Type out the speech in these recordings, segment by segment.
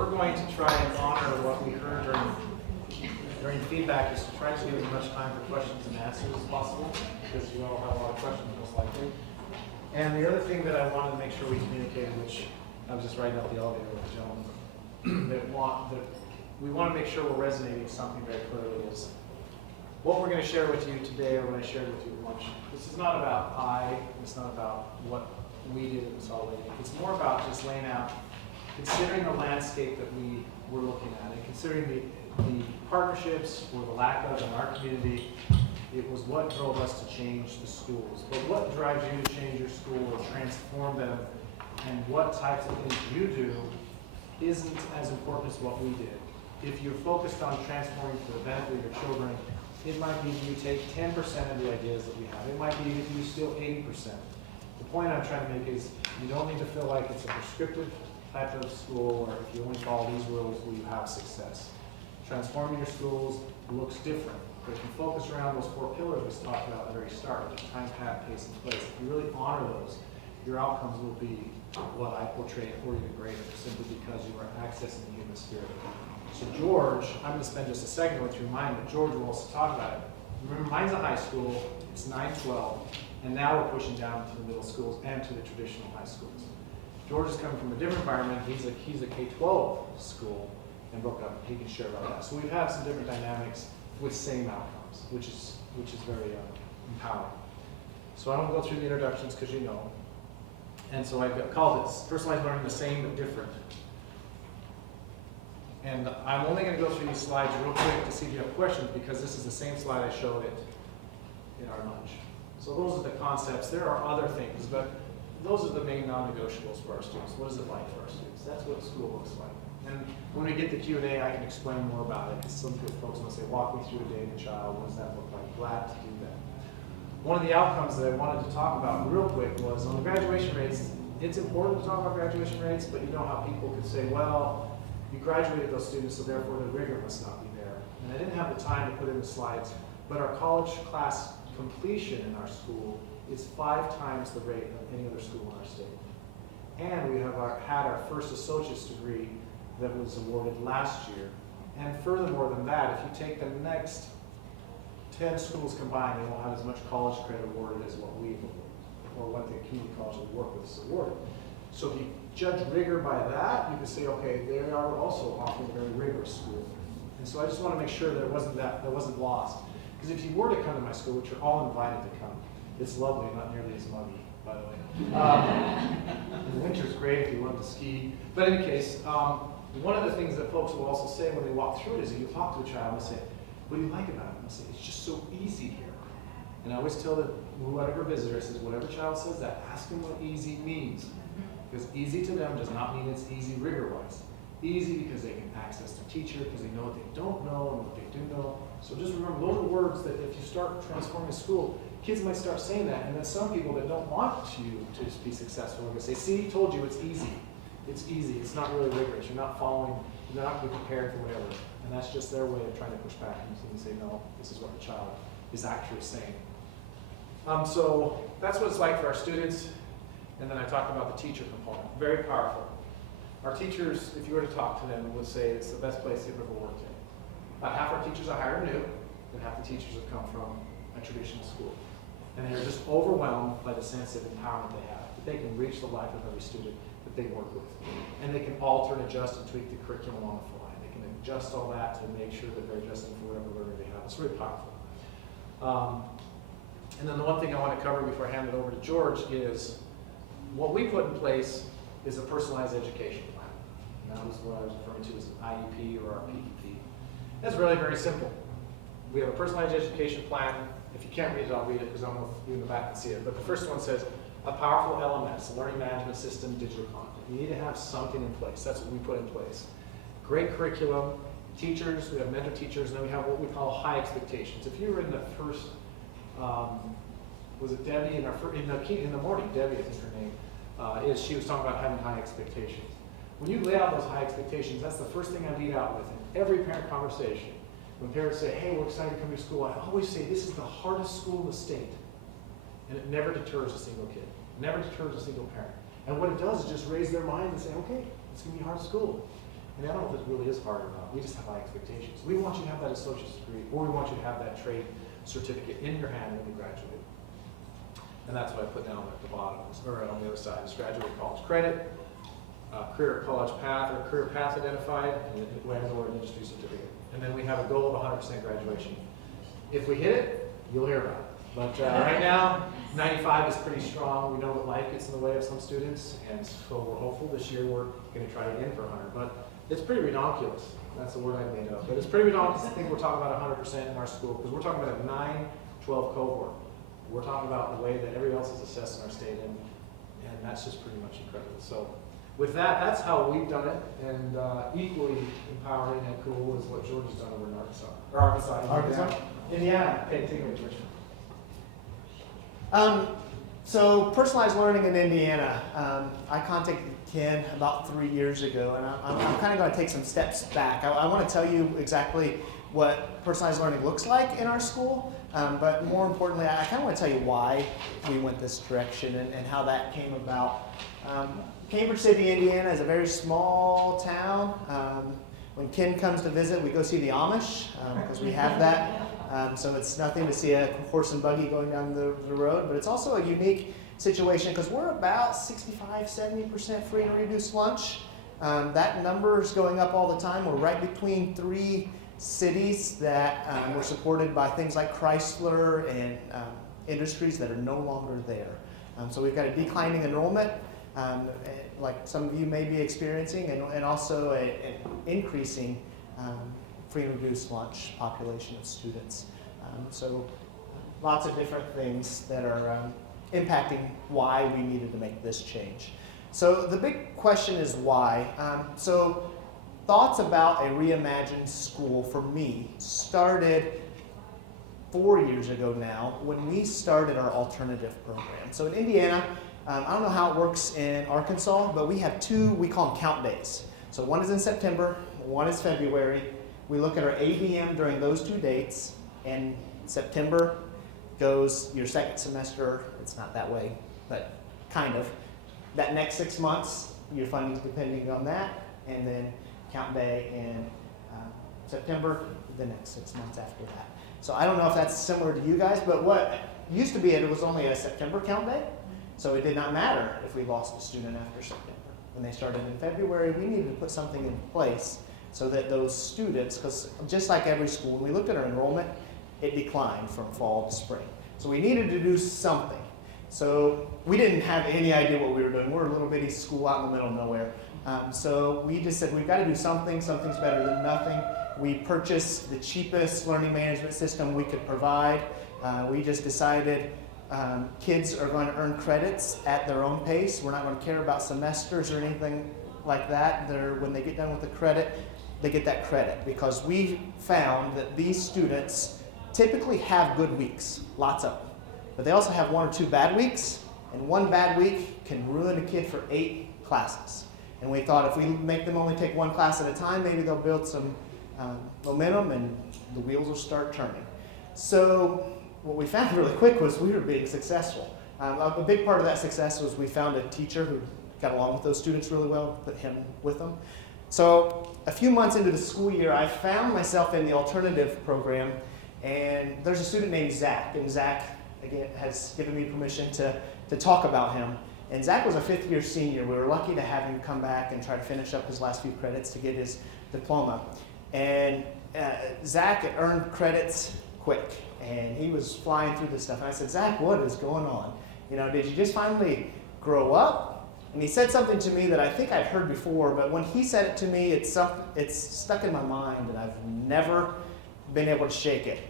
we're going to try and honor what we heard during feedback, is to try to give as much time for questions and answers as possible, because you all have a lot of questions most likely. And the other thing that I wanted to make sure we communicated, which I was just writing up the elevator with the gentleman, that we want to make sure we're resonating something very clearly is what we're going to share with you today, or what I shared with you at lunch. This is not about it's not about what we did in Salt Lake. It's more about just laying out, considering the landscape that we were looking at, and considering the partnerships or the lack of in our community. It was what drove us to change the schools. But what drives you to change your school or transform them, and what types of things you do isn't as important as what we did. If you're focused on transforming for the benefit of your children, it might be you take 10% of the ideas that we have. It might be if you steal 80%. The point I'm trying to make is you don't need to feel like it's a prescriptive type of school, or if you only follow these rules, will you have success. Transforming your schools looks different. But if you focus around those 4 pillars we talked about at the very start, time, path, pace, and place, if you really honor those, your outcomes will be what I portrayed, or even greater, simply because you are accessing the human spirit. So George, I'm going to spend just a second going through mine, but George will also talk about it. Remember, mine's a high school, it's 9-12, and now we're pushing down to the middle schools and to the traditional high schools. George is coming from a different environment. He's a K-12 school, and broke up. He can share about that. So we've had some different dynamics with same outcomes, which is very empowering. So I won't go through the introductions because you know. And so I've called it Personalized Learning, the Same but Different. And I'm only going to go through these slides real quick to see if you have questions, because this is the same slide I showed it in our lunch. So those are the concepts. There are other things, but those are the main non-negotiables for our students. What is it like for our students? That's what school looks like. And when we get the Q&A, I can explain more about it, because some folks will say, walk me through a day of a child. What does that look like? Glad to do that. One of the outcomes that I wanted to talk about real quick was on the graduation rates. It's important to talk about graduation rates, but you know how people could say, well, you graduated those students, so therefore the rigor must not be there. And I didn't have the time to put in the slides, but our college class completion in our school is 5 times the rate of any other school in our state. And we have had our first associate's degree that was awarded last year. And furthermore than that, if you take the next 10 schools combined, they won't have as much college credit awarded as what we've awarded, or what the community college we work with is awarded. So if you judge rigor by that, you can say, okay, they are also offering a very rigorous school. And so I just want to make sure that that wasn't lost. Because if you were to come to my school, which you're all invited to come, it's lovely, not nearly as muggy, by the way. The winter's great if you love to ski. But in any case, one of the things that folks will also say when they walk through it is that you talk to a child and say, what do you like about it? And I say, it's just so easy here. And I always tell whatever visitor, I says, whatever child says that, ask them what easy means. Because easy to them does not mean it's easy rigor-wise. Easy because they can access their teacher, because they know what they don't know and what they do know. So just remember, those are words that if you start transforming school, kids might start saying that. And then some people that don't want you to be successful are going to say, see, told you it's easy. It's easy. It's not really rigorous. You're not following. You're not going to be prepared for whatever. And that's just their way of trying to push back and say, no, this is what the child is actually saying. So that's what it's like for our students. And then I talk about the teacher component. Very powerful. Our teachers, if you were to talk to them, would say it's the best place they've ever worked in. About half our teachers I hire new, and half the teachers have come from a traditional school. And they're just overwhelmed by the sense of empowerment they have, that they can reach the life of every student that they work with. And they can alter and adjust and tweak the curriculum on the fly. They can adjust all that to make sure that they're adjusting for whatever learning they have. It's really powerful. And then the one thing I want to cover before I hand it over to George is what we put in place is a personalized education plan. And that was what I was referring to as an IEP or our PEP. That's really very simple. We have a personalized education plan. If you can't read it, I'll read it because I'm you in the back and see it. But the first one says, a powerful LMS, a learning management system, digital content. You need to have something in place. That's what we put in place. Great curriculum, teachers, we have mentor teachers, and then we have what we call high expectations. If you were in the first, was it Debbie in the morning, Debbie I think her name, she was talking about having high expectations. When you lay out those high expectations, that's the first thing I lead out with in every parent conversation. When parents say, hey, we're excited to come to school, I always say this is the hardest school in the state. And it never deters a single kid, never deters a single parent. And what it does is just raise their mind and say, okay, it's going to be a hard school. And I don't know if it really is hard or not. We just have high expectations. We want you to have that associate's degree, or we want you to have that trade certificate in your hand when you graduate. And that's what I put down at the bottom, or on the other side, is graduate college credit, career college path, or career path identified, and or an industry certificate. And then we have a goal of 100% graduation. If we hit it, you'll hear about it. But right now, 95 is pretty strong. We know that life gets in the way of some students, and so we're hopeful this year we're going to try again for 100. But it's pretty redonkulous. That's the word I made up. But it's pretty redonkulous to think we're talking about 100% in our school, because we're talking about a 9-12 cohort. We're talking about the way that everybody else is assessed in our state, and that's just pretty much incredible. So with that, that's how we've done it, and equally empowering and cool is what George has done over in Arkansas. Indiana. Hey, take it away, George. So personalized learning in Indiana, I contacted Ken about 3 years ago, and I'm kind of going to take some steps back. I want to tell you exactly what personalized learning looks like in our school, but more importantly, I kind of want to tell you why we went this direction and how that came about. Cambridge City, Indiana is a very small town. When Ken comes to visit, we go see the Amish, because we have that. So it's nothing to see a horse and buggy going down the road, but it's also a unique situation because we're about 65-70% free and reduced lunch. That number is going up all the time. We're right between 3 cities that were supported by things like Chrysler and industries that are no longer there. So we've got a declining enrollment, like some of you may be experiencing, and also an increasing free and reduced lunch population of students. So lots of different things that are impacting why we needed to make this change. So the big question is why. So thoughts about a reimagined school for me started 4 years ago now when we started our alternative program. So in Indiana, I don't know how it works in Arkansas, but we have 2, we call them count days. So one is in September, one is February. We look at our ABM during those 2 dates, and September goes your second semester. It's not that way, but kind of. That next 6 months, your funding's depending on that, and then count day in September, the next 6 months after that. So I don't know if that's similar to you guys, but what used to be it was only a September count day, so it did not matter if we lost a student after September. When they started in February, we needed to put something in place so that those students, because just like every school, when we looked at our enrollment, it declined from fall to spring. So we needed to do something. So we didn't have any idea what we were doing. We're a little bitty school out in the middle of nowhere. So we just said, we've got to do something. Something's better than nothing. We purchased the cheapest learning management system we could provide. We just decided kids are going to earn credits at their own pace. We're not going to care about semesters or anything like that. When they get done with the credit, they get that credit, because we found that these students typically have good weeks, lots of them, but they also have 1 or 2 bad weeks, and 1 bad week can ruin a kid for 8 classes. And we thought if we make them only take 1 class at a time, maybe they'll build some momentum and the wheels will start turning. So what we found really quick was we were being successful. A big part of that success was we found a teacher who got along with those students really well, put him with them. So a few months into the school year, I found myself in the alternative program, and there's a student named Zack, and Zack, again, has given me permission to talk about him. And Zack was a 5th-year senior. We were lucky to have him come back and try to finish up his last few credits to get his diploma. And Zack earned credits quick, and he was flying through this stuff. And I said, Zack, what is going on? Did you just finally grow up? And he said something to me that I think I'd heard before, but when he said it to me, it's stuck in my mind, and I've never been able to shake it.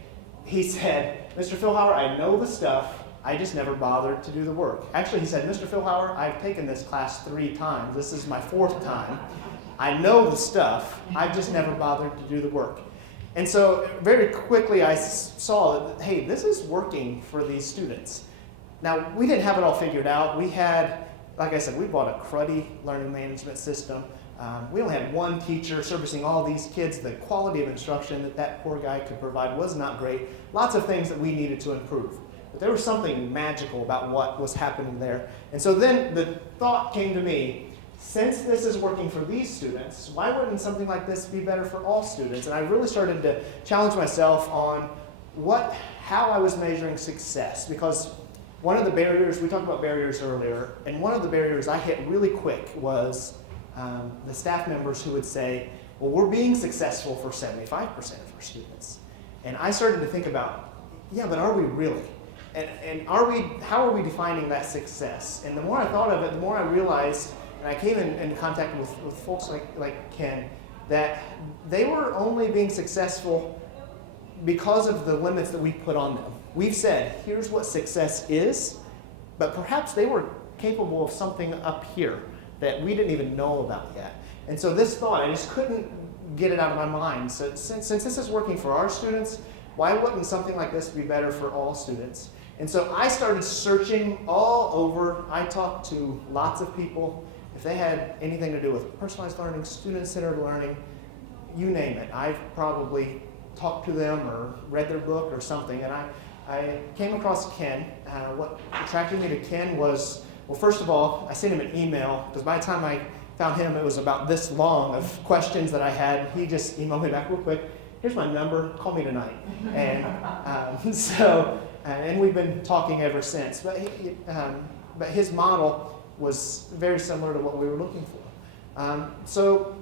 He said, Mr. Philhauer, I know the stuff, I just never bothered to do the work. Actually, he said, Mr. Philhauer, I've taken this class 3 times. This is my 4th time. I know the stuff, I've just never bothered to do the work. And so very quickly I saw that, hey, this is working for these students. Now, we didn't have it all figured out. We had, like I said, we bought a cruddy learning management system. We only had 1 teacher servicing all these kids. The quality of instruction that poor guy could provide was not great. Lots of things that we needed to improve. But there was something magical about what was happening there. And so then the thought came to me, since this is working for these students, why wouldn't something like this be better for all students? And I really started to challenge myself on how I was measuring success, because one of the barriers, we talked about barriers earlier, and one of the barriers I hit really quick was the staff members who would say, well, we're being successful for 75% of our students. And I started to think about, yeah, but are we really? And how are we defining that success? And the more I thought of it, the more I realized, and I came in contact with folks like Ken, that they were only being successful because of the limits that we put on them. We've said, here's what success is, but perhaps they were capable of something up here that we didn't even know about yet. And so this thought, I just couldn't get it out of my mind. So since this is working for our students, why wouldn't something like this be better for all students? And so I started searching all over. I talked to lots of people. If they had anything to do with personalized learning, student-centered learning, you name it. I've probably talked to them or read their book or something. And I came across Ken. What attracted me to Ken was, well, first of all, I sent him an email, because by the time I found him, it was about this long of questions that I had. He just emailed me back real quick. Here's my number, call me tonight. And and we've been talking ever since. But his model was very similar to what we were looking for. So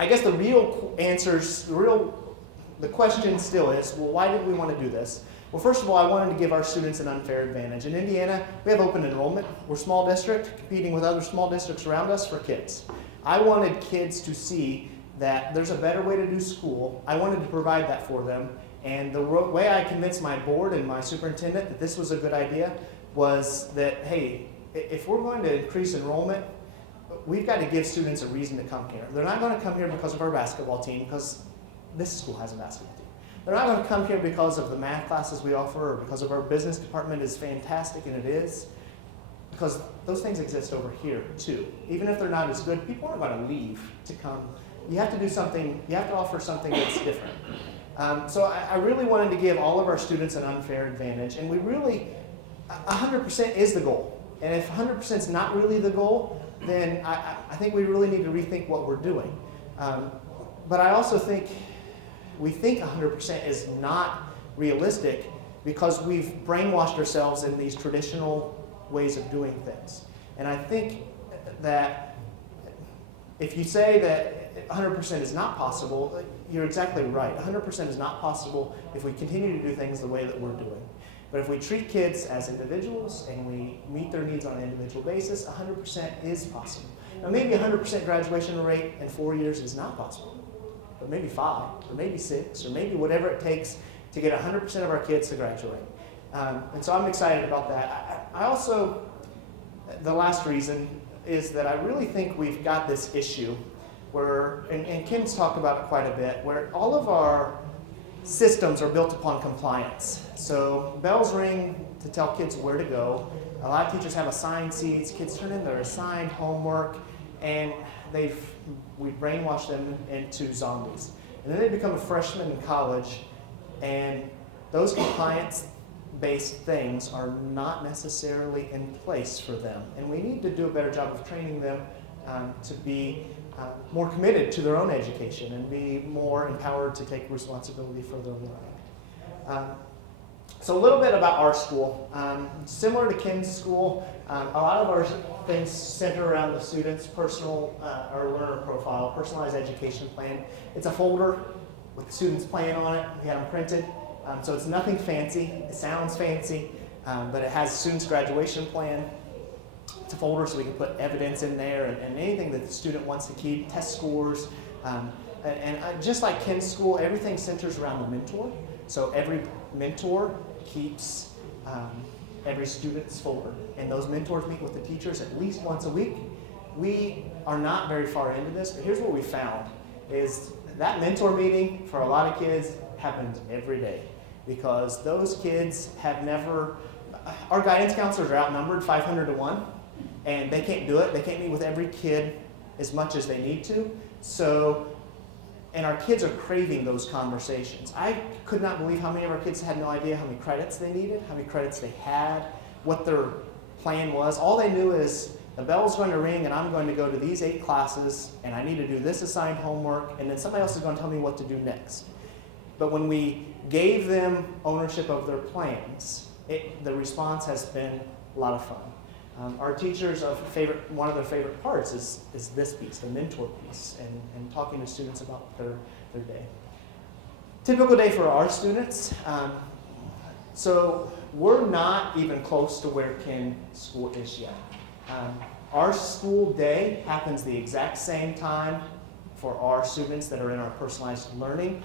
I guess the real answers, the question still is, well, why did we want to do this? Well, first of all, I wanted to give our students an unfair advantage. In Indiana, we have open enrollment. We're a small district, competing with other small districts around us for kids. I wanted kids to see that there's a better way to do school. I wanted to provide that for them. And the way I convinced my board and my superintendent that this was a good idea was that, hey, if we're going to increase enrollment, we've got to give students a reason to come here. They're not going to come here because of our basketball team, because this school has a basketball team. They're not going to come here because of the math classes we offer or because of our business department is fantastic, and it is, because those things exist over here too. Even if they're not as good, people aren't going to leave to come. You have to do something, you have to offer something that's different. So I really wanted to give all of our students an unfair advantage, and we really, 100% is the goal. And if 100% is not really the goal, then I think we really need to rethink what we're doing. But I also think we think 100% is not realistic because we've brainwashed ourselves in these traditional ways of doing things. And I think that if you say that 100% is not possible, you're exactly right. 100% is not possible if we continue to do things the way that we're doing. But if we treat kids as individuals and we meet their needs on an individual basis, 100% is possible. Now maybe 100% graduation rate in 4 years is not possible, but maybe 5, or maybe 6, or maybe whatever it takes to get 100% of our kids to graduate. And so I'm excited about that. I also, the last reason is that I really think we've got this issue where, and Ken's talked about it quite a bit, where all of our systems are built upon compliance. So bells ring to tell kids where to go. A lot of teachers have assigned seats. Kids turn in their assigned homework, and we brainwash them into zombies. And then they become a freshman in college, and those compliance-based things are not necessarily in place for them. And we need to do a better job of training them to be more committed to their own education and be more empowered to take responsibility for their learning. So a little bit about our school. Similar to Ken's school, a lot of our things center around the student's personal or learner profile, personalized education plan. It's a folder with the student's plan on it. We had them printed. So it's nothing fancy. It sounds fancy, but it has student's graduation plan. It's a folder so we can put evidence in there and anything that the student wants to keep, test scores. And just like Ken's school, everything centers around the mentor. So every mentor keeps every student's folder. And those mentors meet with the teachers at least once a week. We are not very far into this, but here's what we found is that mentor meeting for a lot of kids happens every day because those kids have never, our guidance counselors are outnumbered 500 to 1. And they can't do it. They can't meet with every kid as much as they need to. So, and our kids are craving those conversations. I could not believe how many of our kids had no idea how many credits they needed, how many credits they had, what their plan was. All they knew is the bell's going to ring and I'm going to go to these 8 classes and I need to do this assigned homework, and then somebody else is going to tell me what to do next. But when we gave them ownership of their plans, the response has been a lot of fun. Our teachers, one of their favorite parts is this piece, the mentor piece, and talking to students about their day. Typical day for our students. So we're not even close to where Ken school is yet. Our school day happens the exact same time for our students that are in our personalized learning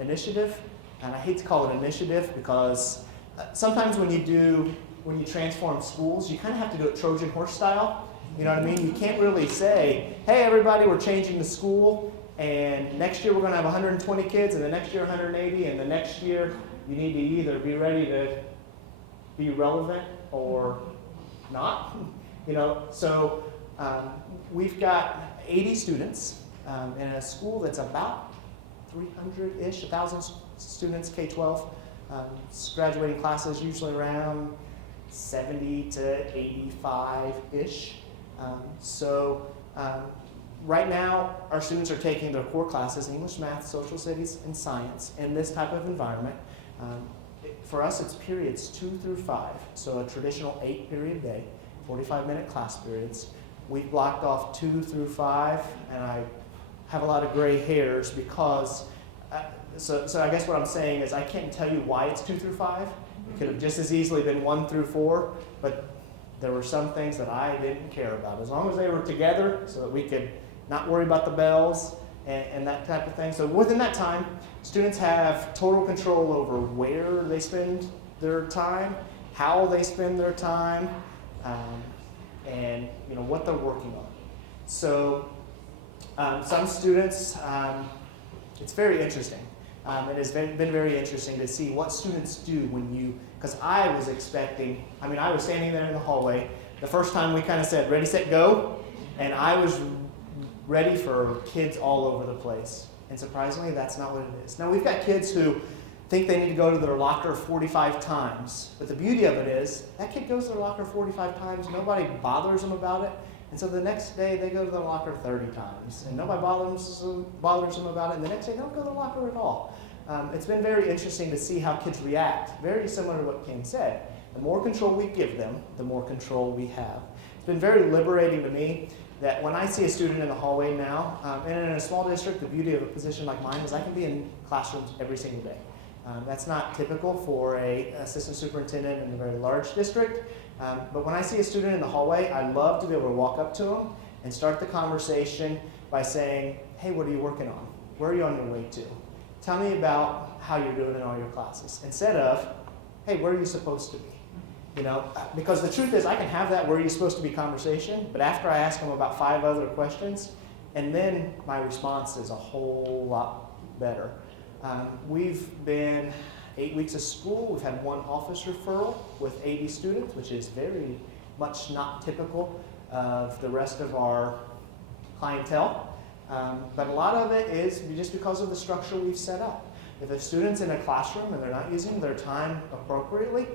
initiative. And I hate to call it initiative because sometimes when you transform schools, you kind of have to do it Trojan horse style. You know what I mean? You can't really say, hey, everybody, we're changing the school, and next year we're going to have 120 kids, and the next year 180, and the next year you need to either be ready to be relevant or not. So we've got 80 students in a school that's about 300-ish, 1,000 students, K-12. Graduating classes usually around 70 to 85-ish. Right now, our students are taking their core classes, English, math, social studies, and science, in this type of environment. For us, it's periods 2 through 5, so a traditional 8-period day, 45-minute class periods. We've blocked off 2 through 5, and I have a lot of gray hairs because, so I guess what I'm saying is I can't tell you why it's 2 through 5. It could have just as easily been 1 through 4, but there were some things that I didn't care about. As long as they were together so that we could not worry about the bells and that type of thing. So within that time, students have total control over where they spend their time, how they spend their time, and what they're working on. So some students, it's very interesting. It has been very interesting to see what students do because I was expecting, I was standing there in the hallway. The first time we kind of said, ready, set, go, and I was ready for kids all over the place. And surprisingly, that's not what it is. Now, we've got kids who think they need to go to their locker 45 times. But the beauty of it is, that kid goes to their locker 45 times, nobody bothers them about it. And so the next day, they go to their locker 30 times. And nobody bothers them about it. And the next day, they don't go to the locker at all. It's been very interesting to see how kids react, very similar to what Ken said. The more control we give them, the more control we have. It's been very liberating to me that when I see a student in the hallway now, and in a small district, the beauty of a position like mine is I can be in classrooms every single day. That's not typical for an assistant superintendent in a very large district. But when I see a student in the hallway, I love to be able to walk up to them and start the conversation by saying, hey, what are you working on? Where are you on your way to? Tell me about how you're doing in all your classes. Instead of, hey, where are you supposed to be? Because the truth is I can have that where are you supposed to be conversation, but after I ask them about 5 other questions, and then my response is a whole lot better. We've been 8 weeks of school. We've had 1 office referral with 80 students, which is very much not typical of the rest of our clientele. But a lot of it is just because of the structure we've set up. If a student's in a classroom and they're not using their time appropriately,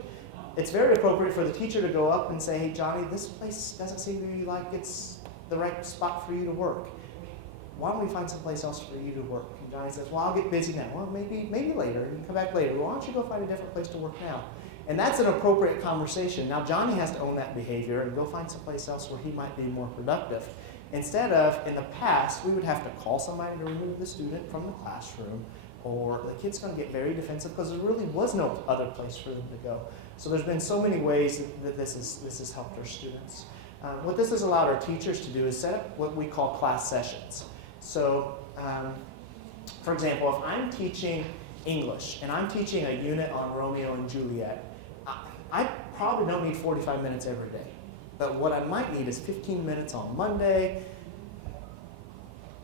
it's very appropriate for the teacher to go up and say, hey, Johnny, this place doesn't seem to be like it's the right spot for you to work. Why don't we find someplace else for you to work? And Johnny says, well, I'll get busy now. Well, maybe later. You can come back later. Well, why don't you go find a different place to work now? And that's an appropriate conversation. Now, Johnny has to own that behavior and go find someplace else where he might be more productive. Instead of, in the past, we would have to call somebody to remove the student from the classroom, or the kid's going to get very defensive because there really was no other place for them to go. So there's been so many ways that this has helped our students. What this has allowed our teachers to do is set up what we call class sessions. So, for example, if I'm teaching English and I'm teaching a unit on Romeo and Juliet, I probably don't need 45 minutes every day. But what I might need is 15 minutes on Monday,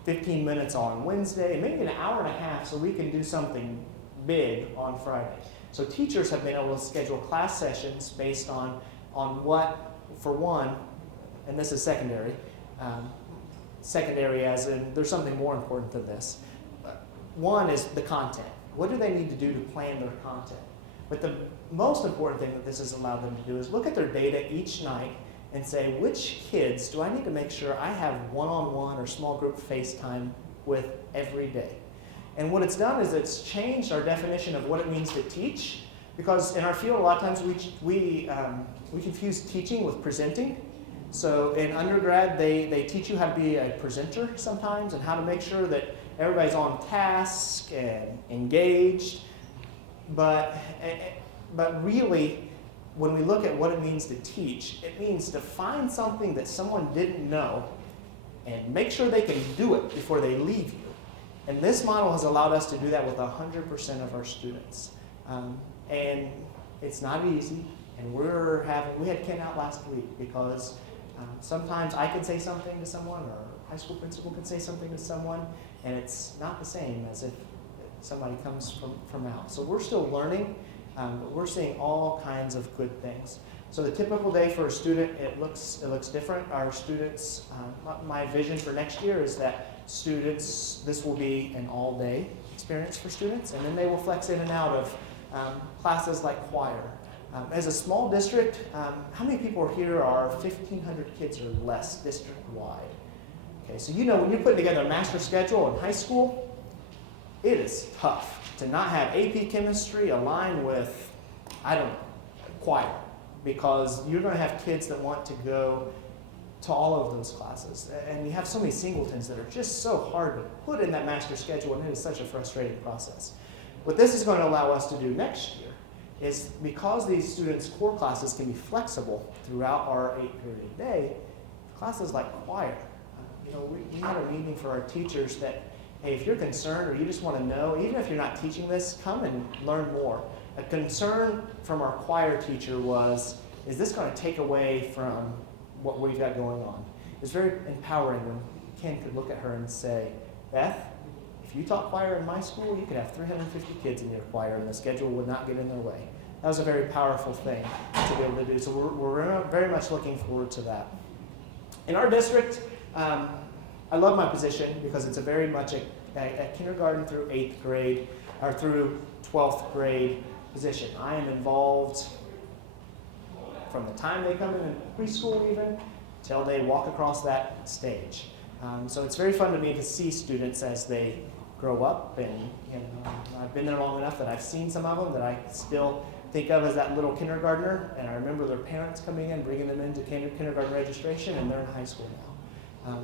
15 minutes on Wednesday, and maybe an hour and a half so we can do something big on Friday. So teachers have been able to schedule class sessions based on what, for one, and this is secondary, secondary as in there's something more important than this. One is the content. What do they need to do to plan their content? But the most important thing that this has allowed them to do is look at their data each night and say, which kids do I need to make sure I have one-on-one or small group FaceTime with every day? And what it's done is it's changed our definition of what it means to teach, because in our field a lot of times we confuse teaching with presenting. So in undergrad they teach you how to be a presenter sometimes and how to make sure that everybody's on task and engaged. But really, when we look at what it means to teach, it means to find something that someone didn't know and make sure they can do it before they leave you. And this model has allowed us to do that with 100% of our students. And it's not easy, and we had Ken out last week because sometimes I can say something to someone, or a high school principal can say something to someone, and it's not the same as if somebody comes from out. So we're still learning, but we're seeing all kinds of good things. So the typical day for a student, it looks different. Our students, my vision for next year is that students, this will be an all-day experience for students, and then they will flex in and out of classes like choir. As a small district, how many people here are 1,500 kids or less district-wide? Okay, so you know when you're putting together a master schedule in high school, it is tough to not have AP chemistry aligned with, I don't know, choir, because you're going to have kids that want to go to all of those classes. And you have so many singletons that are just so hard to put in that master schedule, and it is such a frustrating process. What this is going to allow us to do next year is, because these students' core classes can be flexible throughout our 8-period day, classes like choir, we had a meeting for our teachers that, hey, if you're concerned or you just want to know, even if you're not teaching this, come and learn more. A concern from our choir teacher was, is this going to take away from what we've got going on? It's very empowering when Ken could look at her and say, Beth, if you taught choir in my school, you could have 350 kids in your choir and the schedule would not get in their way. That was a very powerful thing to be able to do. So we're very much looking forward to that. In our district, I love my position because it's a very much a kindergarten through 8th grade, or through 12th grade position. I am involved from the time they come in preschool even, till they walk across that stage. So it's very fun to me to see students as they grow up, and I've been there long enough that I've seen some of them that I still think of as that little kindergartner, and I remember their parents coming in, bringing them into kindergarten registration, and they're in high school now.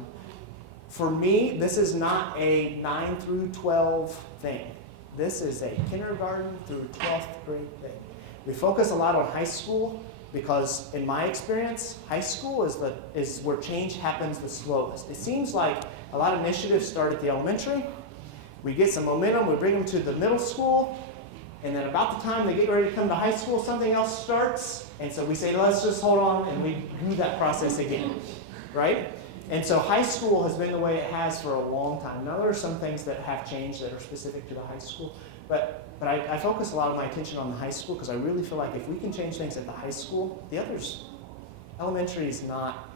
For me, this is not a 9 through 12 thing. This is a kindergarten through 12th grade thing. We focus a lot on high school because, in my experience, high school is where change happens the slowest. It seems like a lot of initiatives start at the elementary. We get some momentum, we bring them to the middle school, and then about the time they get ready to come to high school, something else starts, and so we say, let's just hold on, and we do that process again, right? And so high school has been the way it has for a long time. Now there are some things that have changed that are specific to the high school, but I focus a lot of my attention on the high school because I really feel like if we can change things at the high school, the others, elementary is not,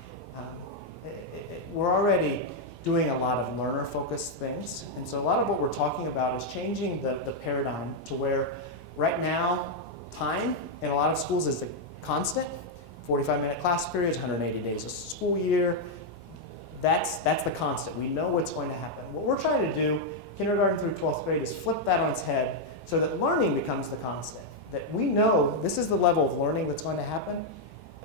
we're already doing a lot of learner-focused things. And so a lot of what we're talking about is changing the paradigm to where right now, time in a lot of schools is the constant. 45-minute class periods, 180 days a school year. That's the constant. We know what's going to happen. What we're trying to do, kindergarten through 12th grade, is flip that on its head so that learning becomes the constant. That we know this is the level of learning that's going to happen,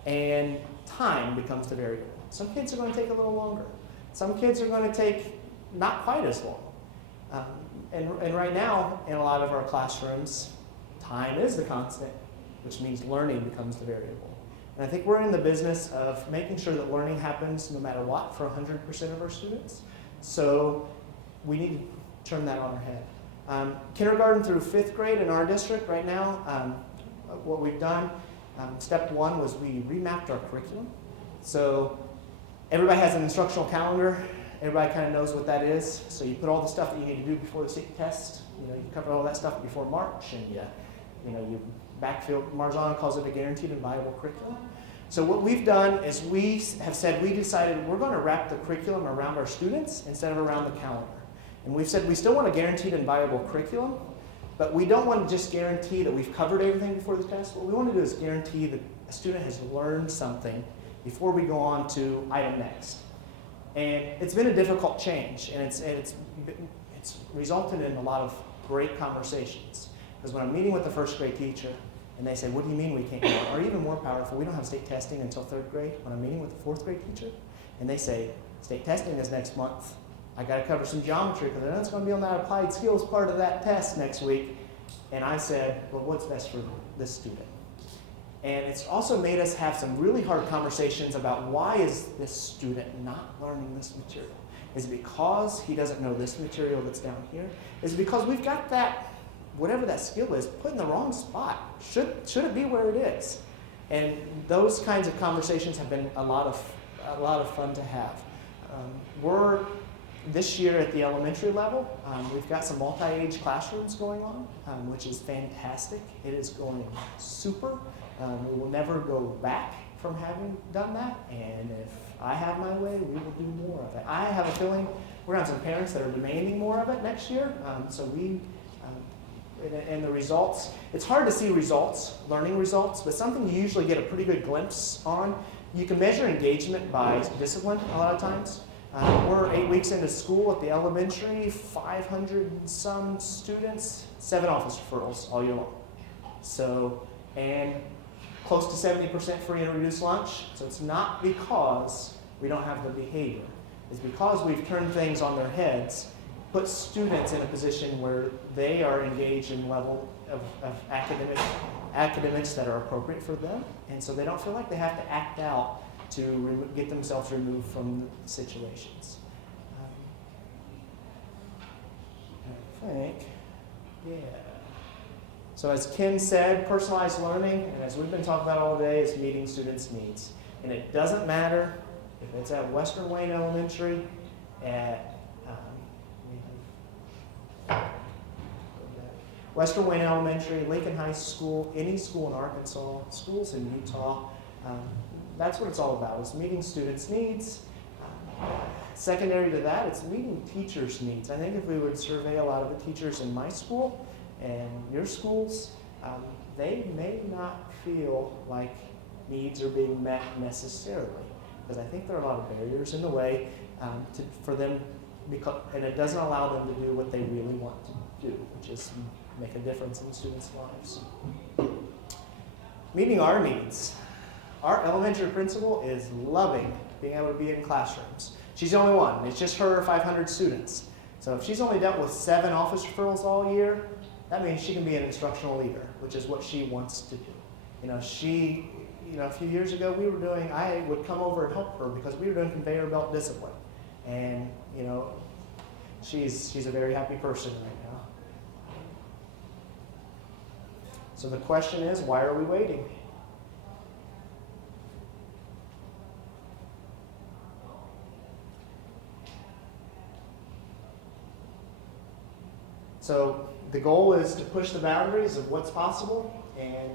and time becomes the variable. Some kids are going to take a little longer. Some kids are going to take not quite as long. And right now, in a lot of our classrooms, time is the constant, which means learning becomes the variable. And I think we're in the business of making sure that learning happens no matter what for 100% of our students. So we need to turn that on our head. Kindergarten through 5th grade in our district right now, what we've done, step one was we remapped our curriculum. So everybody has an instructional calendar. Everybody kind of knows what that is. So you put all the stuff that you need to do before the state test. You cover all that stuff before March, and you backfill. Marzano calls it a guaranteed and viable curriculum. So what we've done is we have said we decided we're going to wrap the curriculum around our students instead of around the calendar. And we've said we still want a guaranteed and viable curriculum, but we don't want to just guarantee that we've covered everything before the test. What we want to do is guarantee that a student has learned something before we go on to item next. And it's been a difficult change, and it's resulted in a lot of great conversations. Because when I'm meeting with the first grade teacher, and they say, what do you mean we can't go? Or even more powerful, we don't have state testing until third grade. When I'm meeting with the fourth grade teacher, and they say, state testing is next month. I got to cover some geometry because I know it's going to be on that applied skills part of that test next week. And I said, well, what's best for this student? And it's also made us have some really hard conversations about why is this student not learning this material? Is it because he doesn't know this material that's down here? Is it because we've got that, whatever that skill is, put in the wrong spot? Should it be where it is? And those kinds of conversations have been a lot of fun to have. We're this year at the elementary level, we've got some multi-age classrooms going on, which is fantastic. It is going super. We will never go back from having done that, and if I have my way, we will do more of it. I have a feeling we're going to have some parents that are demanding more of it next year, and the results, it's hard to see results, learning results, but something you usually get a pretty good glimpse on. You can measure engagement by discipline a lot of times. We're 8 weeks into school at the elementary, 500 and some students, 7 office referrals all year long. So, and close to 70% free and reduced lunch. So it's not because we don't have the behavior. It's because we've turned things on their heads, put students in a position where they are engaged in level of academics that are appropriate for them. And so they don't feel like they have to act out to get themselves removed from the situations. I think, yeah. So as Ken said, personalized learning, and as we've been talking about all day, is meeting students' needs. And it doesn't matter if it's at Western Wayne Elementary, at Western Wayne Elementary, Lincoln High School, any school in Arkansas, schools in Utah. That's what it's all about, is meeting students' needs. Secondary to that, it's meeting teachers' needs. I think if we would survey a lot of the teachers in my school and your schools, they may not feel like needs are being met necessarily, because I think there are a lot of barriers in the way for them, and it doesn't allow them to do what they really want to do, which is make a difference in students' lives. Meeting our needs. Our elementary principal is loving being able to be in classrooms. She's the only one. It's just her 500 students. So if she's only dealt with 7 office referrals all year, that means she can be an instructional leader, which is what she wants to do. A few years ago I would come over and help her because we were doing conveyor belt discipline. And, she's a very happy person right now. So the question is, why are we waiting? So the goal is to push the boundaries of what's possible and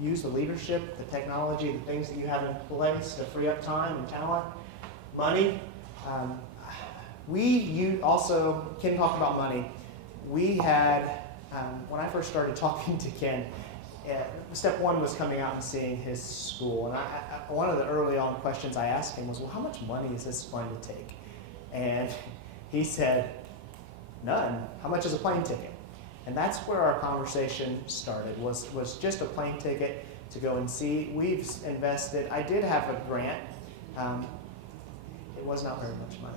use the leadership, the technology, the things that you have in place to free up time and talent, money. Ken talked about money. We had, when I first started talking to Ken, step 1 was coming out and seeing his school. And one of the early on questions I asked him was, well, how much money is this going to take? And he said, none. How much is a plane ticket? And that's where our conversation started, was just a plane ticket to go and see. We've invested, I did have a grant. It was not very much money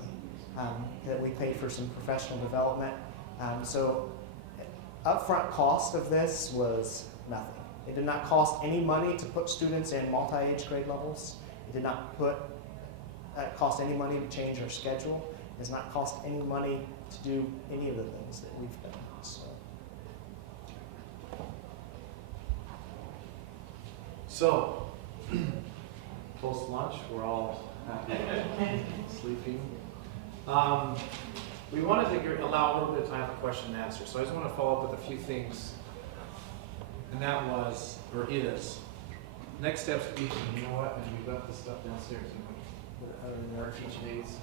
that we paid for some professional development. So upfront cost of this was nothing. It did not cost any money to put students in multi-age grade levels. It did not cost any money to change our schedule. It does not cost any money to do any of the things that we've done. So post lunch, we're all happy, sleeping. We wanted to allow a little bit of time for question and answer. So I just want to follow up with a few things. And that was, or is, next steps for each. You know what? And we've got this stuff downstairs. You know, put it out in there each days.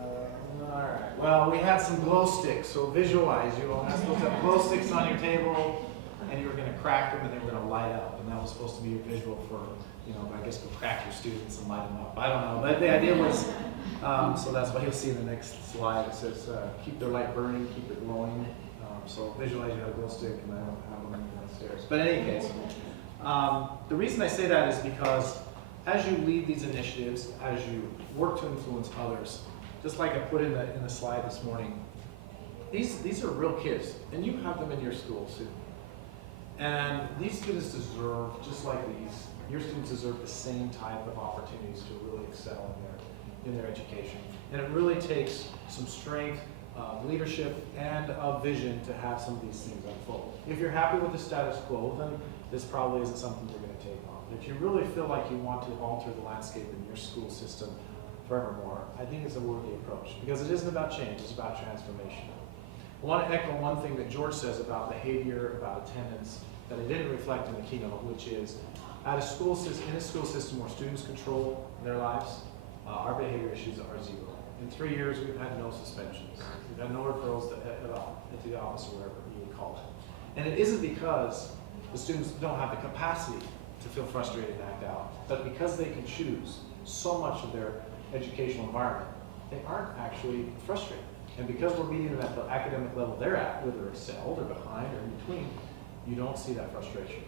All right. Well, we had some glow sticks, so visualize. You all have to have glow sticks on your table. and you were going to crack them and they were going to light up, and that was supposed to be your visual for, I guess, to crack your students and light them up. I don't know, but the idea was, so that's what you'll see in the next slide. It says, keep their light burning, keep it glowing. So visualize you have a glow stick, and I don't have one downstairs. But in any case, the reason I say that is because as you lead these initiatives, as you work to influence others, just like I put in the slide this morning, these are real kids, and you have them in your school too. And these students deserve, just like your students deserve the same type of opportunities to really excel in their education. And it really takes some strength, leadership, and a vision to have some of these things unfold. If you're happy with the status quo, then this probably isn't something you're going to take on. If you really feel like you want to alter the landscape in your school system forevermore, I think it's a worthy approach, because it isn't about change, it's about transformation. I want to echo one thing that George says about behavior, about attendance, that I didn't reflect in the keynote, which is in a school system where students control their lives, our behavior issues are zero. In 3 years, we've had no suspensions. We've had no referrals at all into the office or wherever you would call it. And it isn't because the students don't have the capacity to feel frustrated and act out, but because they can choose so much of their educational environment, they aren't actually frustrated. And because we're meeting them at the academic level they're at, whether they're excelled or behind or in between, you don't see that frustration.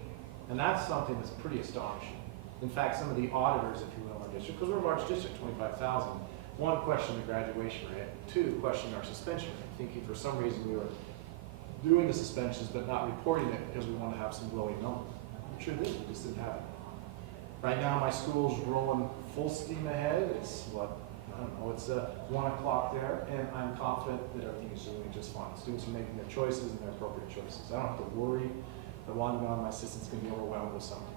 And that's something that's pretty astonishing. In fact, some of the auditors, if you will, in our district, because we're a large district, 25,000, one, questioned the graduation rate, two, questioned our suspension rate, thinking for some reason we were doing the suspensions but not reporting it because we want to have some glowing numbers. The truth is, we just didn't have it. Right now, my school's rolling full steam ahead. It's it's 1 o'clock there, and I'm confident that everything is doing just fine. Students are making their choices and their appropriate choices. I don't have to worry that while I'm gone, my assistant's going to be overwhelmed with something.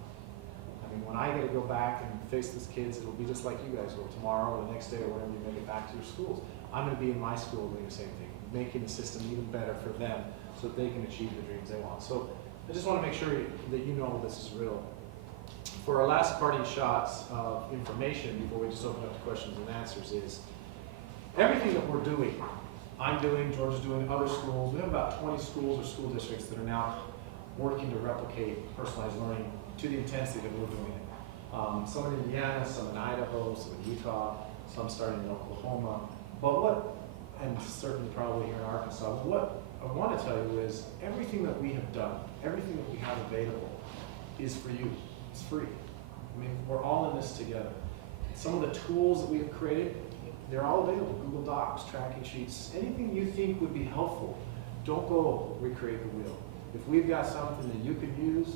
I mean, when I get to go back and face these kids, it'll be just like you guys will tomorrow or the next day or whenever you make it back to your schools. I'm going to be in my school doing the same thing, making the system even better for them so that they can achieve the dreams they want. So I just want to make sure that you know this is real. For our last parting shots of information before we just open up to questions and answers is everything that we're doing, I'm doing, George is doing, other schools. We have about 20 schools or school districts that are now working to replicate personalized learning to the intensity that we're doing it. Some in Indiana, some in Idaho, some in Utah, some starting in Oklahoma. But and certainly probably here in Arkansas, what I want to tell you is everything that we have done, everything that we have available is for you. It's free. I mean, we're all in this together. Some of the tools that we have created, they're all available. Google Docs, tracking sheets, anything you think would be helpful. Don't go recreate the wheel. If we've got something that you could use,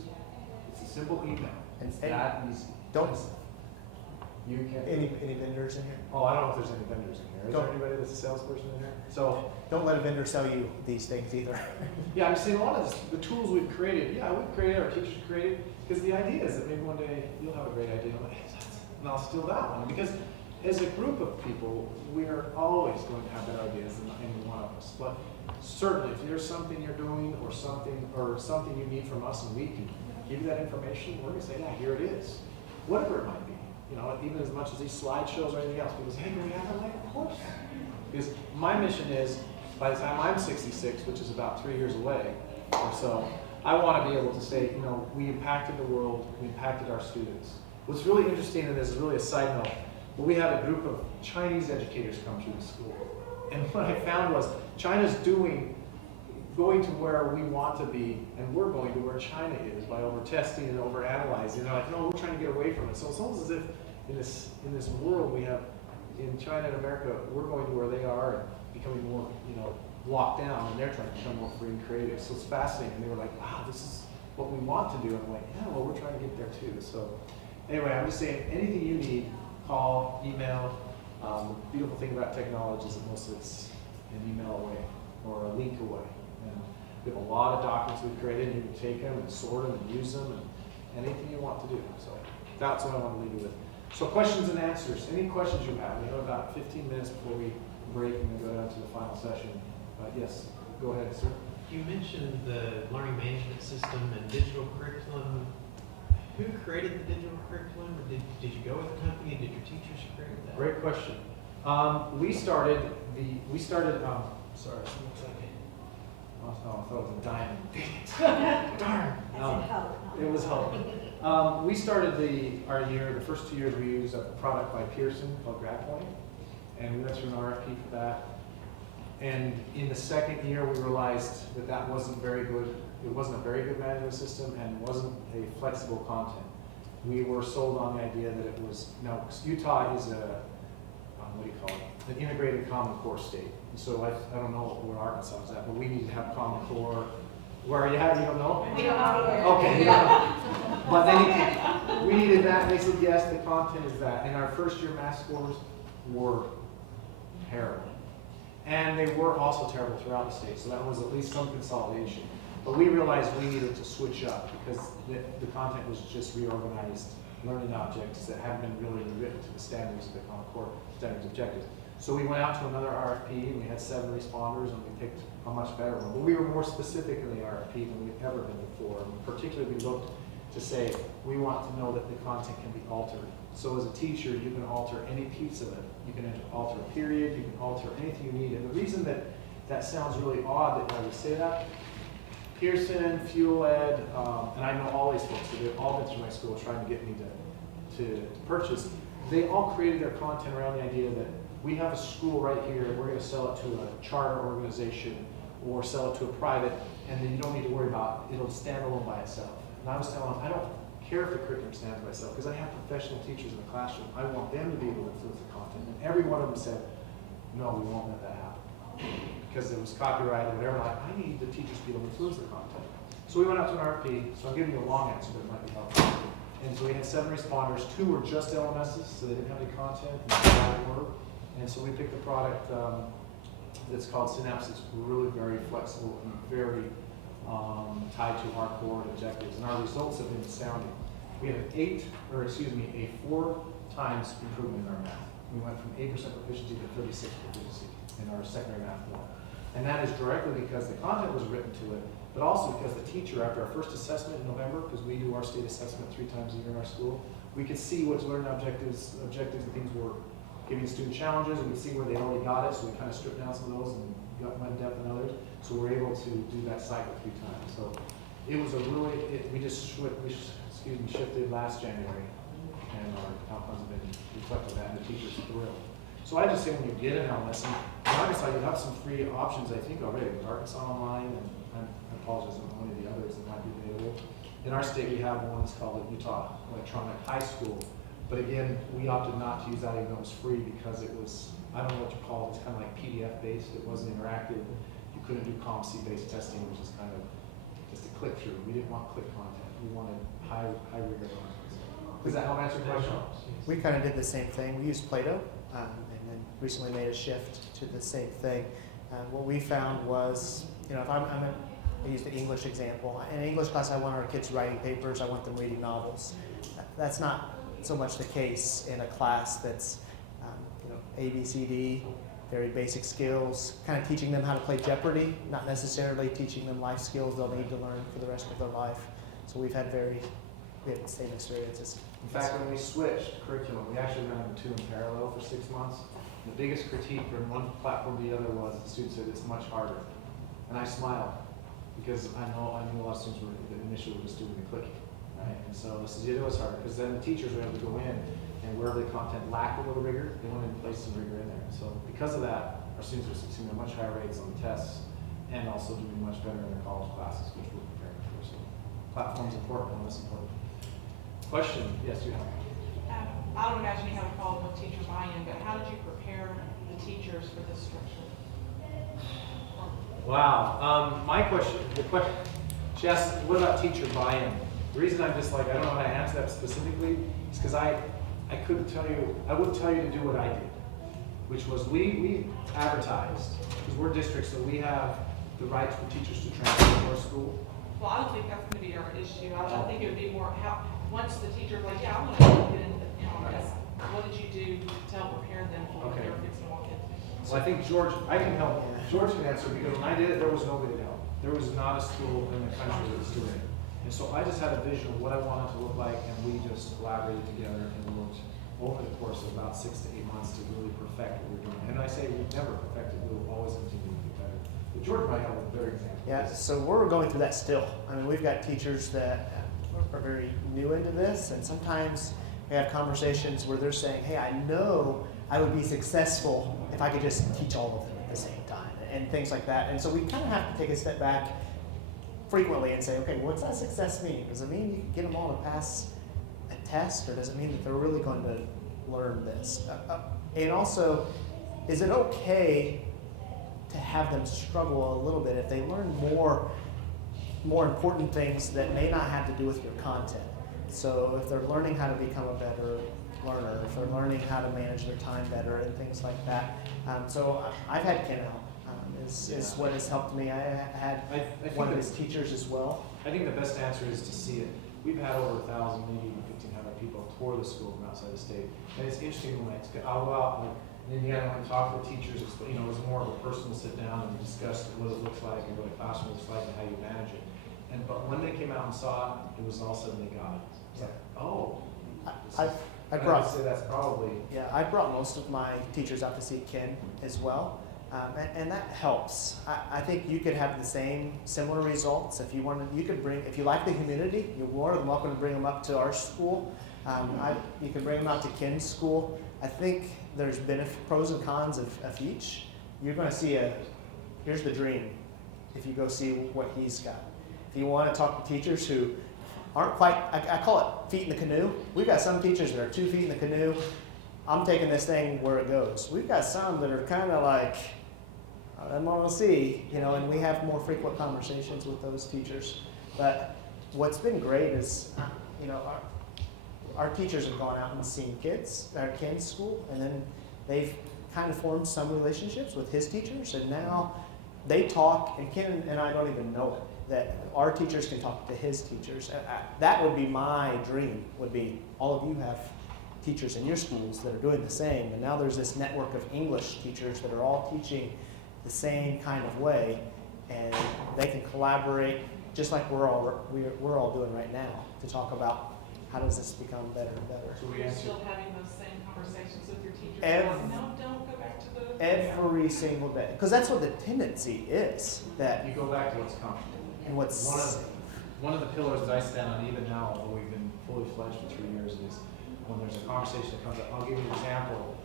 it's a simple email. It's that easy. You can. Any vendors in here? Oh, I don't know if there's any vendors in here. Is there anybody that's a salesperson in here? So don't let a vendor sell you these things either. Yeah, I'm seeing a lot of the tools we've created. Yeah, we've created, our teachers created, because the idea is that maybe one day you'll have a great idea, and I'll steal that one. Because as a group of people, we are always going to have better ideas than any one of us. But certainly, if there's something you're doing or something you need from us, and we can give you that information, we're going to say, yeah, here it is, whatever it might be. Even as much as these slideshows or anything else, people say, hey, can we have that? Like, of course. Because my mission is, by the time I'm 66, which is about 3 years away or so, I want to be able to say, we impacted the world, we impacted our students. What's really interesting, and this is really a side note, we had a group of Chinese educators come through the school. And what I found was China's going to where we want to be, and we're going to where China is by over-testing and over-analyzing. They're like, no, we're trying to get away from it. So it's almost as if in this world we have, in China and America, we're going to where they are and becoming more, locked down, and they're trying to become more free and creative. So it's fascinating. And they were like, wow, this is what we want to do. And I'm like, yeah, well, we're trying to get there too. So anyway, I'm just saying, anything you need, call, email. The beautiful thing about technology is that most of it's an email away or a link away. And we have a lot of documents we've created, and you can take them and sort them and use them and anything you want to do. So that's what I want to leave you with. So questions and answers. Any questions you have? We have about 15 minutes before we break and then go down to the final session. Yes, go ahead, sir. You mentioned the learning management system and digital curriculum. Who created the digital curriculum? Or did you go with a company? Did your teachers create that? Great question. We started, sorry, one second. Oh, I thought it was a diamond. Darn. It was hope. We started the first 2 years we used a product by Pearson called GradPoint, and we went through an RFP for that. And in the second year, we realized that that wasn't very good. It wasn't a very good management system and wasn't a flexible content. We were sold on the idea that it was, now Utah is what do you call it? An integrated Common Core state. And so I don't know where Arkansas is at, but we need to have Common Core. Where are you at? You don't know? We don't know. Okay, you don't know. But we needed that, and they said, yes, the content is that. And our first year math scores were terrible. And they were also terrible throughout the state, so that was at least some consolidation. But we realized we needed to switch up because the content was just reorganized learning objects that hadn't been really written to the standards of the Common Core standards objectives. So we went out to another RFP and we had 7 responders and we picked a much better one. But we were more specific in the RFP than we've ever been before. And particularly we looked to say, we want to know that the content can be altered. So as a teacher, you can alter any piece of it. You can alter a period, you can alter anything you need. And the reason that that sounds really odd that I would say that, Pearson, Fuel Ed, and I know all these folks, they've all been through my school trying to get me to purchase. They all created their content around the idea that we have a school right here, and we're going to sell it to a charter organization or sell it to a private, and then you don't need to worry about it. It'll stand alone by itself. And I was telling them, I don't care if the curriculum stands by itself, because I have professional teachers in the classroom. I want them to be able to influence the content. And every one of them said, no, we won't let that happen. Because it was copyrighted or whatever. Like, I need the teachers to be able to influence the content. So we went out to an RFP. So I'm giving you a long answer, but it might be helpful. And so we had 7 responders. 2 were just LMSs, so they didn't have any content. And so we picked a product that's called Synapse. It's really very flexible and very tied to our core objectives. And our results have been astounding. We had a 4 times improvement in our math. We went from 8% proficiency to 36% proficiency in our secondary math 1. And that is directly because the content was written to it, but also because the teacher, after our first assessment in November, because we do our state assessment 3 times a year in our school, we could see which learning objectives and things were giving student challenges, and we could see where they already got it, so we kind of stripped down some of those and went in depth in others. So we're able to do that cycle 3 times. So it was a really, we shifted last January, and our outcomes have been reflective of that, and the teachers are thrilled. So I just say when you get an LMS, in Arkansas you have some free options, I think, already. There's Arkansas Online, and I apologize, I don't know any of the others that might be available. In our state, we have one that's called the Utah Electronic High School. But again, we opted not to use that even though it was free because it was, I don't know what you call it, it's kind of like PDF based. It wasn't interactive. You couldn't do COMC based testing, which is kind of just a click through. We didn't want click content. We wanted high rigor content. Does that help answer your question? We kind of did the same thing. We used PlayDoh, and then recently made a shift to the same thing. What we found was, if I used the English example. In English class, I want our kids writing papers. I want them reading novels. That's not so much the case in a class that's, A, B, C, D, very basic skills, kind of teaching them how to play Jeopardy, not necessarily teaching them life skills they'll need to learn for the rest of their life. So we had the same experiences. In fact, when we switched curriculum, we actually ran them 2 in parallel for 6 months. The biggest critique from one platform to the other was the students said it's much harder. And I smiled because I knew a lot of students were initially just doing the clicking. Right? And so this is, it was hard because then the teachers were able to go in and wherever the content lacked a little rigor, they went in and placed some rigor in there. And so because of that, our students were succeeding at much higher rates on the tests and also doing much better in their college classes, which we're preparing for. So platform's important and less important. Question? Yes, you have. I don't imagine you have a problem with teacher buy-in, but how did you prepare the teachers for this structure? Wow. She asked, what about teacher buy-in? The reason I'm just like, I don't know how to answer that specifically is because I wouldn't tell you to do what I did, which was we advertised, because we're districts, so we have the right for teachers to transfer to our school. Well, I don't think that's going to be our issue. I think it would be more once the teacher's like, yeah, I want to get into what did you do to help prepare them for what they were fixing to walk into? Well, I think George, I can help. George can answer because when I did it, there was nobody to help. There was not a school in the country that was doing it. And so I just had a vision of what I wanted to look like, and we just collaborated together and worked over the course of about 6 to 8 months to really perfect what we're doing. And I say we've never perfected, we will always continue to get better. But George might have a better example. Yeah, so we're going through that still. I mean, we've got teachers that are very new into this, and sometimes we have conversations where they're saying, hey, I know I would be successful if I could just teach all of them at the same time, and things like that. And so we kind of have to take a step back frequently and say, okay, what's that success mean? Does it mean you can get them all to pass a test, or does it mean that they're really going to learn this? And also, is it okay to have them struggle a little bit if they learn more important things that may not have to do with your content? So if they're learning how to become a better learner, if they're learning how to manage their time better and things like that. So I've had Ken out, is what has helped me. I had one of his teachers as well. I think the best answer is to see it. We've had over 1,000, maybe even 1,500 people tour the school from outside the state. And it's interesting when I'll go out, like in Indiana, when I talk with teachers, it's, it was more of a personal sit down and discuss what it looks like and what a classroom looks like and how you manage it. But when they came out and saw it, it was all of a sudden they got it. It's like, oh. I would say that's probably. Yeah, I brought most of my teachers out to see Ken as well. And that helps. I think you could have the similar results if you wanted. You could bring, if you like the community, you're more than welcome to bring them up to our school. You can bring them out to Ken's school. I think there's pros and cons of each. You're going to see here's the dream if you go see what he's got. If you want to talk to teachers who aren't quite, I call it feet in the canoe. We've got some teachers that are 2 feet in the canoe. I'm taking this thing where it goes. We've got some that are kind of like, I'm going to see, and we have more frequent conversations with those teachers. But what's been great is, our teachers have gone out and seen kids at Ken's school, and then they've kind of formed some relationships with his teachers, and now they talk, and Ken and I don't even know it, that our teachers can talk to his teachers. That would be my dream, would be all of you have teachers in your schools that are doing the same, and now there's this network of English teachers that are all teaching the same kind of way, and they can collaborate just like we're all doing right now to talk about how does this become better and better. So You're still having those same conversations with your teachers. No, don't go back to the. Every single day, because that's what the tendency is. That you go back to what's comfortable. And what's one of the pillars that I stand on even now, although we've been fully fledged for 3 years, is when there's a conversation that comes up. I'll give you an example.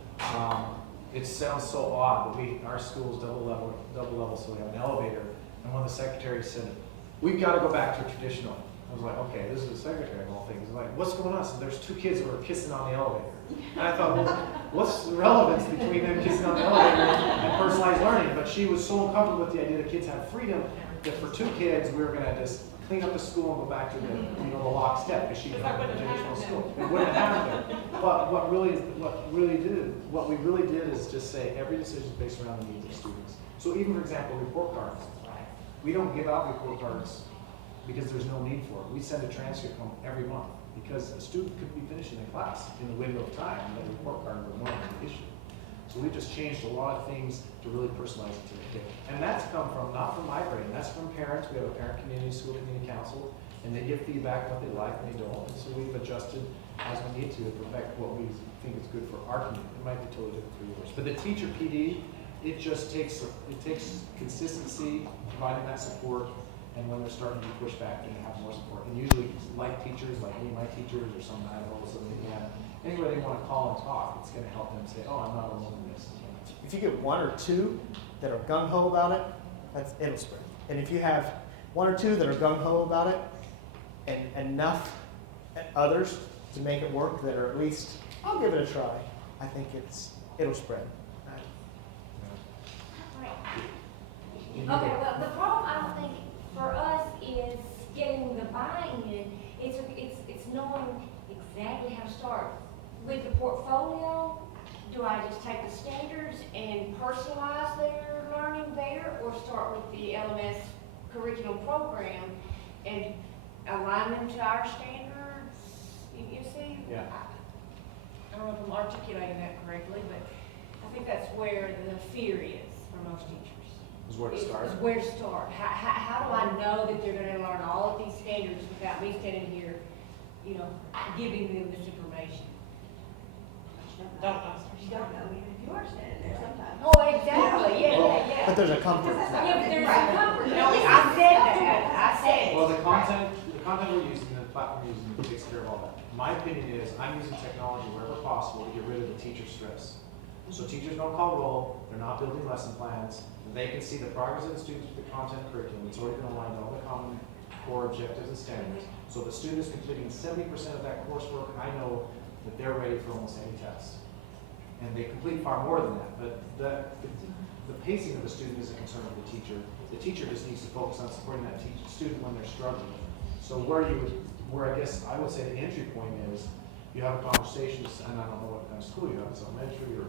It sounds so odd, but our school's double level, so we have an elevator. And one of the secretaries said, "We've got to go back to traditional." I was like, "Okay, this is the secretary of all things." Like, what's going on? So there's 2 kids who are kissing on the elevator. And I thought, well, what's the relevance between them kissing on the elevator and personalized learning? But she was so uncomfortable with the idea that kids have freedom that for 2 kids, we were going to just clean up the school and go back to the locked step because she grew up in a traditional school. It wouldn't have happened. But what we really did is just say every decision is based around the needs of students. So even, for example, report cards. We don't give out report cards because there's no need for it. We send a transcript home every month because a student could be finishing the class in the window of time and the report card would not be issued. So we've just changed a lot of things to really personalize it to the kid. And that's come from, not from my brain, that's from parents. We have a parent community, school community council, and they give feedback on what they like and they don't. And so we've adjusted as we need to perfect what we think is good for our community. It might be totally different for yours. But the teacher PD, it takes consistency, providing that support, and when they're starting to be pushed back, they have more support. And usually, like teachers, like me, my teachers, or some Idaho, some Indiana, anybody they want to call and talk, it's going to help them say, "Oh, I'm not alone in this." If you get 1 or 2 that are gung ho about it, it'll spread. And if you have 1 or 2 that are gung ho about it, and enough others to make it work that are at least, I'll give it a try, I think it'll spread. Okay, well, the problem I don't think for us is getting the buy-in. It's knowing exactly how to start. With the portfolio, do I just take the standards and personalize their learning there, or start with the LMS curriculum program and align them to our standards? You see? Yeah. I don't know if I'm articulating that correctly, but I think that's where the fear is for most teachers. Is where to start. Is where to start. How do I know that they're going to learn all of these standards without me standing here, giving them this information? Don't ask. You don't know even if you are standing there sometimes. Oh, exactly, yeah. But there's a comfort. Yeah, but there's a comfort. No, I said that, I said. Well, the content we're using, the platform we're using takes care of all that. My opinion is, I'm using technology wherever possible to get rid of the teacher stress. So teachers don't call roll, they're not building lesson plans, they can see the progress of the students with the content curriculum, it's already been aligned to all the common core objectives and standards. So if the student is completing 70% of that coursework, I know that they're ready for almost any test. And they complete far more than that, but the pacing of the student is a concern for the teacher. The teacher just needs to focus on supporting that student when they're struggling. So where I guess I would say the entry point is, you have a conversation, and I don't know what kind of school you have, it's elementary or,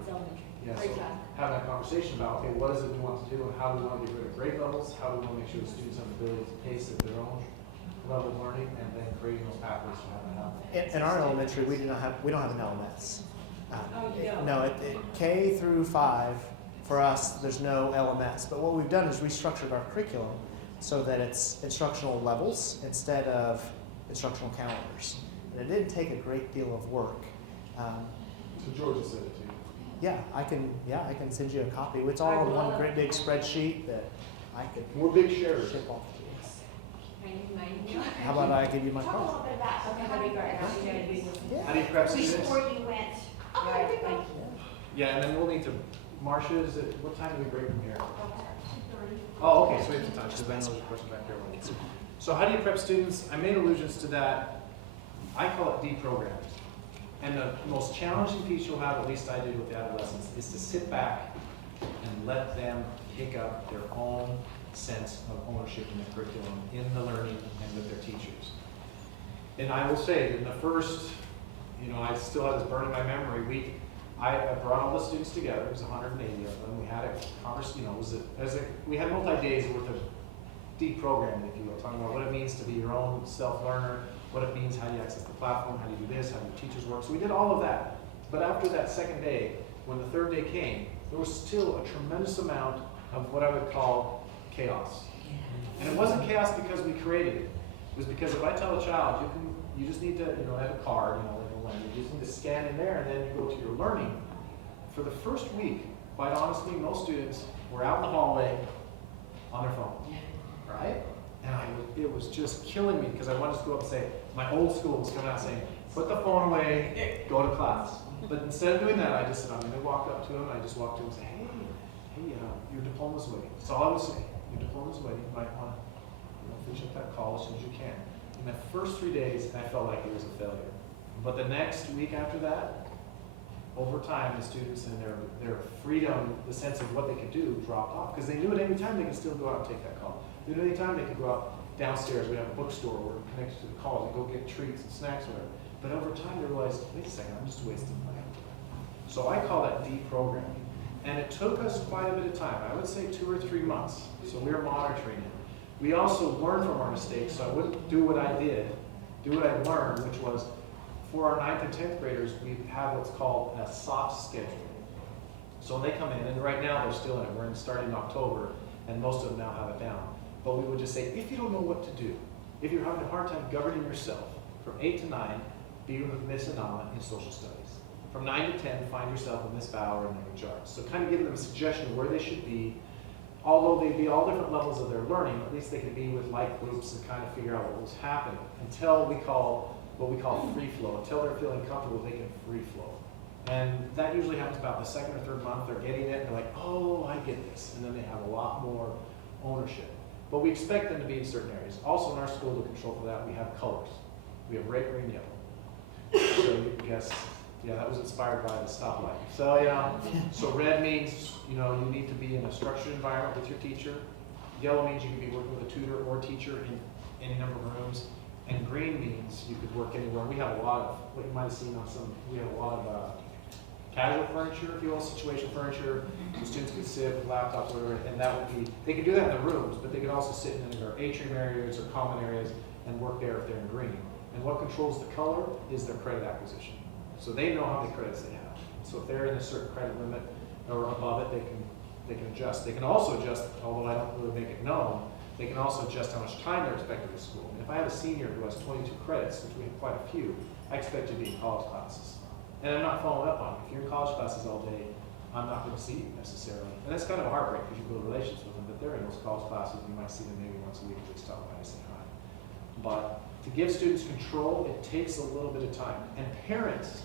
yeah, so having a conversation about, okay, what is it we want to do and how do we want to get rid of grade levels, how do we want to make sure the students have the ability to pace at their own level of learning, and then creating those pathways for having that happen. In our elementary, we don't have an LMS. Oh, you don't? No, K through 5, for us, there's no LMS. But what we've done is restructured our curriculum so that it's instructional levels instead of instructional calendars. And it didn't take a great deal of work. So Georgia said it to you. Yeah, I can send you a copy. It's all on one great big spreadsheet that I could We're big sharers. ship off to you. Maybe. How about I give you my Talk a card? little bit about, Okay, that'd be great. Now you gotta do this. Yeah. How do you prep students? before you went. Right, thank you. Yeah, and then we'll need to, Marcia, what time do we break from here? Oh, okay, so we have some time, because I know there's a question back there. So how do you prep students? I made allusions to that. I call it deprogramming. And the most challenging piece you'll have, at least I did with the adolescents, is to sit back and let them pick up their own sense of ownership in the curriculum, in the learning, and with their teachers. And I will say, in the first, I still have this burn in my memory. I brought all the students together. It was 180 of them. We had a conversation. We had multi-days worth of deprogramming, if you will, talking about what it means to be your own self-learner, what it means, how do you access the platform, how do you do this, how do your teachers work. So we did all of that. But after that second day, when the third day came, there was still a tremendous amount of what I would call chaos. And it wasn't chaos because we created it. It was because if I tell a child, you just need to, have a card, you just need to scan in there and then you go to your learning. For the first week, quite honestly, most students were out in the hallway on their phone, right? And it was just killing me because I wanted to go up and say, my old school was coming out saying, put the phone away, go to class. But instead of doing that, I just said, I'm going to walk up to him and I just walked to him and say, hey, your diploma's waiting. That's all I would say. Your diploma's waiting. You might want to finish up that call as soon as you can. In the first 3 days, I felt like it was a failure. But the next week after that, over time, the students and their freedom, the sense of what they could do, dropped off. Because they knew at any time they could still go out and take that call. They knew at any time they could go out downstairs. We have a bookstore. We're connected to the college and go get treats and snacks, whatever. But over time, they realized, wait a second, I'm just wasting my time. So I call that deprogramming. And it took us quite a bit of time. I would say 2 or 3 months. So we were monitoring it. We also learned from our mistakes. So I wouldn't do what I did, do what I learned, which was for our 9th and 10th graders, we have what's called a soft schedule. So they come in, and right now they're still in it. We're starting in October, and most of them now have it down. But we would just say, if you don't know what to do, if you're having a hard time governing yourself, from 8 to 9, be with Miss Anama in social studies. From 9 to 10, find yourself with Miss Bauer in language arts. So kind of giving them a suggestion of where they should be. Although they'd be all different levels of their learning, at least they could be with like groups and kind of figure out what was happening until what we call free flow. Until they're feeling comfortable, they can free flow. And that usually happens about the 2nd or 3rd month. They're getting it, and they're like, oh, I get this. And then they have a lot more ownership. But we expect them to be in certain areas. Also in our school, to control for that, we have colors. We have red, green, yellow. So you can guess, that was inspired by the stoplight. So so red means, you need to be in a structured environment with your teacher. Yellow means you can be working with a tutor or teacher in any number of rooms. And green means you could work anywhere. We have a lot of, what you might have seen on we have a lot of casual furniture, if you will, situation furniture. The students could sit with laptops or whatever, and that would be, they could do that in the rooms, but they could also sit in their atrium areas or common areas and work there if they're in green. And what controls the color is their credit acquisition. So they know how many credits they have. So if they're in a certain credit limit or above it, they can adjust. They can also adjust, although I don't really make it known, they can also adjust how much time they're expected at school. And if I have a senior who has 22 credits, which we have quite a few, I expect you to be in college classes. And I'm not following up on it. If you're in college classes all day, I'm not going to see necessarily. And that's kind of a heartbreak because you build relations with them, but they're in those college classes, you might see them maybe once a week if they stop by to say hi. But to give students control, it takes a little bit of time. And parents,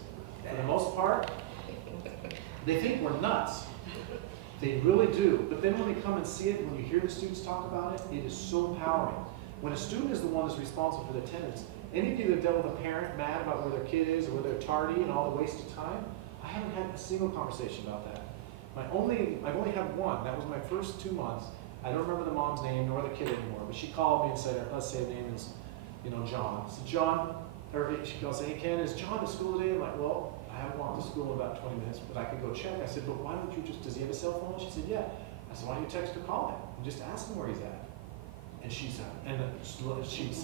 for the most part, they think we're nuts. They really do. But then when they come and see it, when you hear the students talk about it, it is so empowering. When a student is the one that's responsible for the attendance, any of you that have dealt with a parent mad about where their kid is or where they're tardy and all the wasted time, I haven't had a single conversation about that. I've only had one. That was my first 2 months. I don't remember the mom's name nor the kid anymore, but she called me and said, let's say the name is, John. I said, John, or she goes, hey Ken, is John to school today? I'm like, well, I haven't walked to school in about 20 minutes, but I could go check. I said, but why don't you does he have a cell phone? She said, yeah. I said, why don't you text or call him and just ask him where he's at? And she said,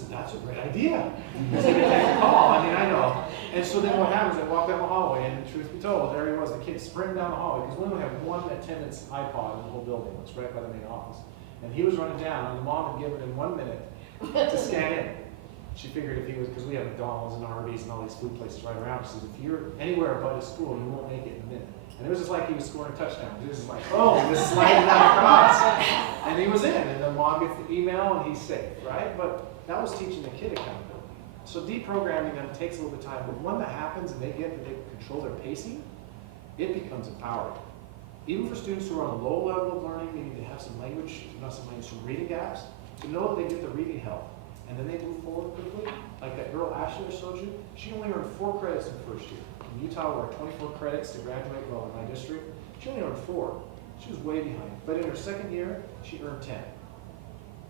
that's a great idea. I said, text or call, I know. And so then what happens, I walk down the hallway, and truth be told, there he was, the kid sprinting down the hallway, because we only have one attendance iPod in the whole building, it's right by the main office. And he was running down, and the mom had given him 1 minute to scan in. She figured if he was, because we have McDonald's and Arby's and all these food places right around, she says, if you're anywhere but his school, you won't make it in a minute. And it was just like he was scoring a touchdown. He was like, oh, this is sliding down across. And he was in, and the mom gets the email, and he's safe, right? But that was teaching the kid accountability. So deprogramming them takes a little bit of time, but when that happens and they get that they control their pacing, it becomes empowering. Even for students who are on a low level of learning, maybe they have some reading gaps, to know that they get the reading help. And then they move forward quickly. Like that girl Ashley I showed you, she only earned 4 credits in the first year. In Utah, we're 24 credits to graduate, well, in my district. She only earned 4. She was way behind. But in her second year, she earned 10.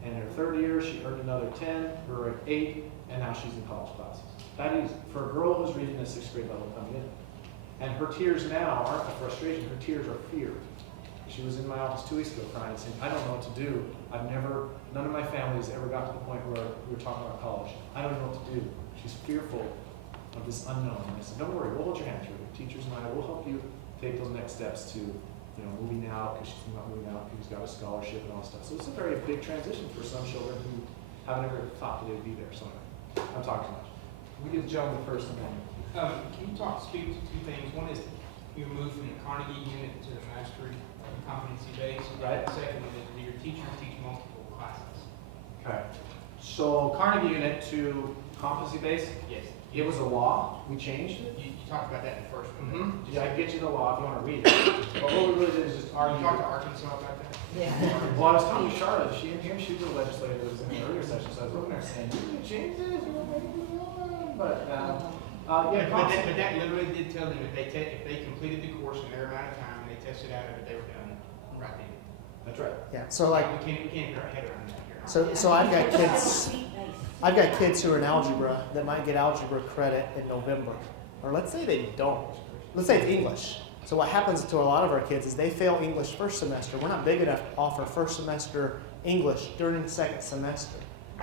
And in her third year, she earned another 10, or 8, and now she's in college classes. That is, for a girl who's reading at 6th grade level coming in. And her tears now aren't a frustration, her tears are fear. She was in my office 2 weeks ago crying and saying, I don't know what to do. None of my family's ever got to the point where we were talking about college. I don't know what to do. She's fearful of this unknown. And I said, don't worry, we'll hold your hand through it. Teachers and I will help you take those next steps to, moving out, because she's not moving out, she's got a scholarship and all that stuff. So it's a very big transition for some children who haven't ever thought that they would be there. So I'm talking too much. We give Joan the first amendment. Can you speak to 2 things? One is you moved from the Carnegie unit to the mastery competency base. Right. And secondly, do your teachers teach multiple classes? Okay. So Carnegie unit to competency based, Yes. it was a law. We changed it. You talked about that in the first one. Yeah, I can get you the law if you want to read it. But what we really did is just You argue. talked to Arkansas about that? Yeah. Well, I was telling you, Charlotte, is she in here? She was a legislator that was in the earlier session, so I was looking at her saying, you can change this, you want to make it one. But, yeah, But that literally did tell them if they completed the course in their amount of time and they tested out of it, they were done right then. that's right. Yeah, so like, We can't get our head around that here. so I've got kids who are in algebra that might get algebra credit in November. Or let's say they don't. Let's say it's English. So what happens to a lot of our kids is they fail English first semester. We're not big enough to offer first semester English during second semester.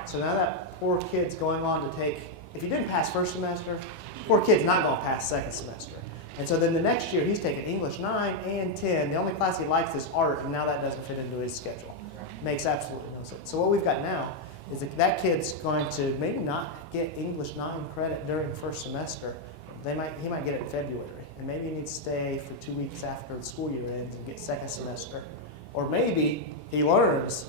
So now that poor kid's going on to take, if he didn't pass first semester, poor kid's not going to pass second semester. And so then the next year he's taking English 9 and 10. The only class he likes is art, and now that doesn't fit into his schedule. Makes absolutely no sense. So what we've got now is that kid's going to maybe not get English 9 credit during first semester. He might get it in February, and maybe he needs to stay for 2 weeks after the school year ends and get second semester. Or maybe he learns.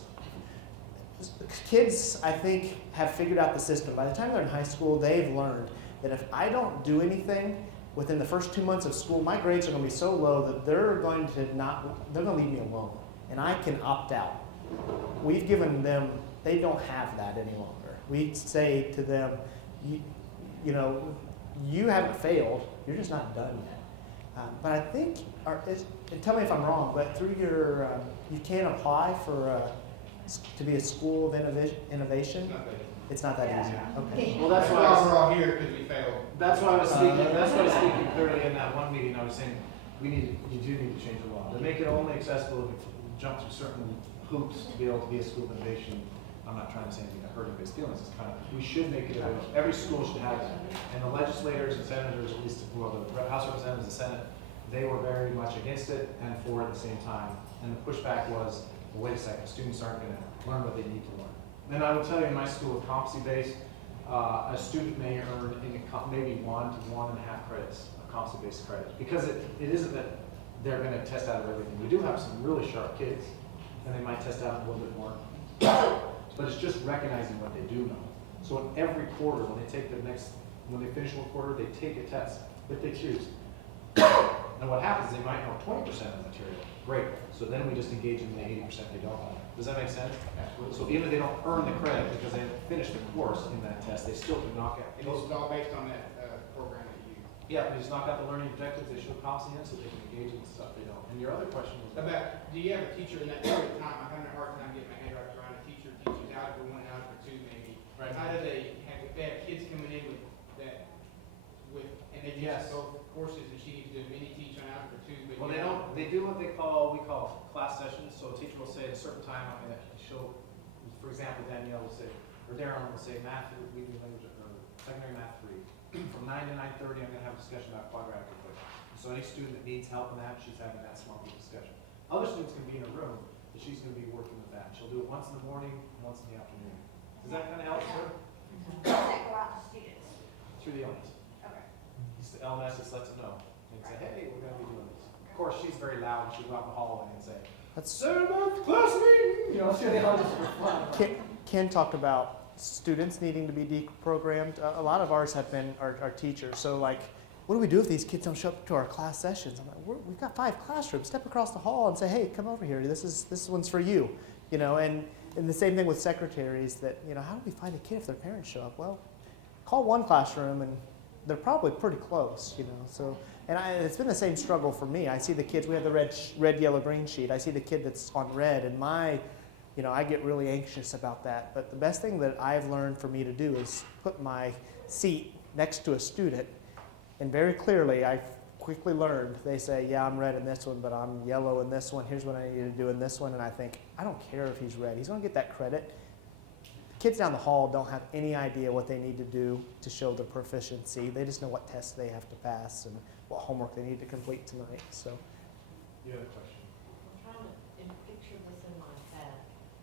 Kids, I think, have figured out the system. By the time they're in high school, they've learned that if I don't do anything within the first 2 months of school, my grades are going to be so low that they're going to leave me alone, and I can opt out. We've given them, they don't have that any longer. We say to them, you haven't failed, you're just not done yet. But I think, and tell me if I'm wrong, but through your, you can apply for to be a school of innovation. It's not that easy. Okay. Well, that's why we're all here because we failed. That's why I was speaking. That's why I was speaking clearly in that one meeting. I was saying you do need to change the law to make it only accessible if you jump through certain hoops to be able to be a school of innovation. I'm not trying to say anything that hurt anybody's feelings. It's kind of, we should make it available. Every school should have that. And the legislators and senators, at least the House of Representatives and the Senate, they were very much against it and for it at the same time. And the pushback was, well, wait a second, students aren't going to learn what they need to learn. And I will tell you, in my school of competency-based, a student may earn maybe 1 to 1.5 credits of competency-based credit, because it isn't that they're gonna test out of everything. We do have some really sharp kids, and they might test out a little bit more. But it's just recognizing what they do know. So in every quarter, when they finish one quarter, they take a test, if they choose. And what happens, they might know 20% of the material. Great. So then we just engage in the 80% they don't know. Does that make sense? Absolutely. So even if they don't earn the credit because they haven't finished the course in that test, they still can knock out. And this is all based on that, program that you. Yeah, we just knock out the learning objectives, they show confidence, so they can engage in the stuff they don't. And your other question was About, do you have a teacher in that period of time, I'm having a hard time getting my head wrapped around a teacher teaches algebra 1, algebra 2 maybe. Right. How do they have, if they have kids coming in with that, and they Yes. just both courses and she needs to mini teach on algebra 2, but. well, you they know- don't, they do what we call class sessions. So a teacher will say at a certain time, I'm gonna show, for example, Danielle will say, or Darren will say, math, reading language, or secondary math 3. From 9 to 9:30, I'm gonna have a discussion about quadratic equations. So any student that needs help in that, she's having that small group discussion. Other students can be in a room, but she's gonna be working with that. She'll do it once in the morning, once in the afternoon. Does that kind of help, sir? Does that go out to students? Through the LMS. Okay. The LMS just lets them know. And say, hey, we're gonna be doing this. Of course, she's very loud. She'll go out in the hallway and say, That's "Seventh class meeting!" You know, she'll yell just for fun. Ken talked about students needing to be deprogrammed. A lot of ours have been our teachers. So like, what do we do if these kids don't show up to our class sessions? I'm like, we've got 5 classrooms. Step across the hall and say, hey, come over here. This one's for you. You know, and the same thing with secretaries. That, you know, how do we find a kid if their parents show up? Well, call one classroom and they're probably pretty close. You know, so it's been the same struggle for me. I see the kids. We have the red, yellow, green sheet. I see the kid that's on red, and I get really anxious about that. But the best thing that I've learned for me to do is put my seat next to a student, and very clearly, I quickly learned, they say, yeah, I'm red in this one, but I'm yellow in this one. Here's what I need to do in this one. And I think, I don't care if he's red. He's going to get that credit. The kids down the hall don't have any idea what they need to do to show their proficiency. They just know what tests they have to pass and what homework they need to complete tonight. So, You have a question? I'm trying to picture this in my head.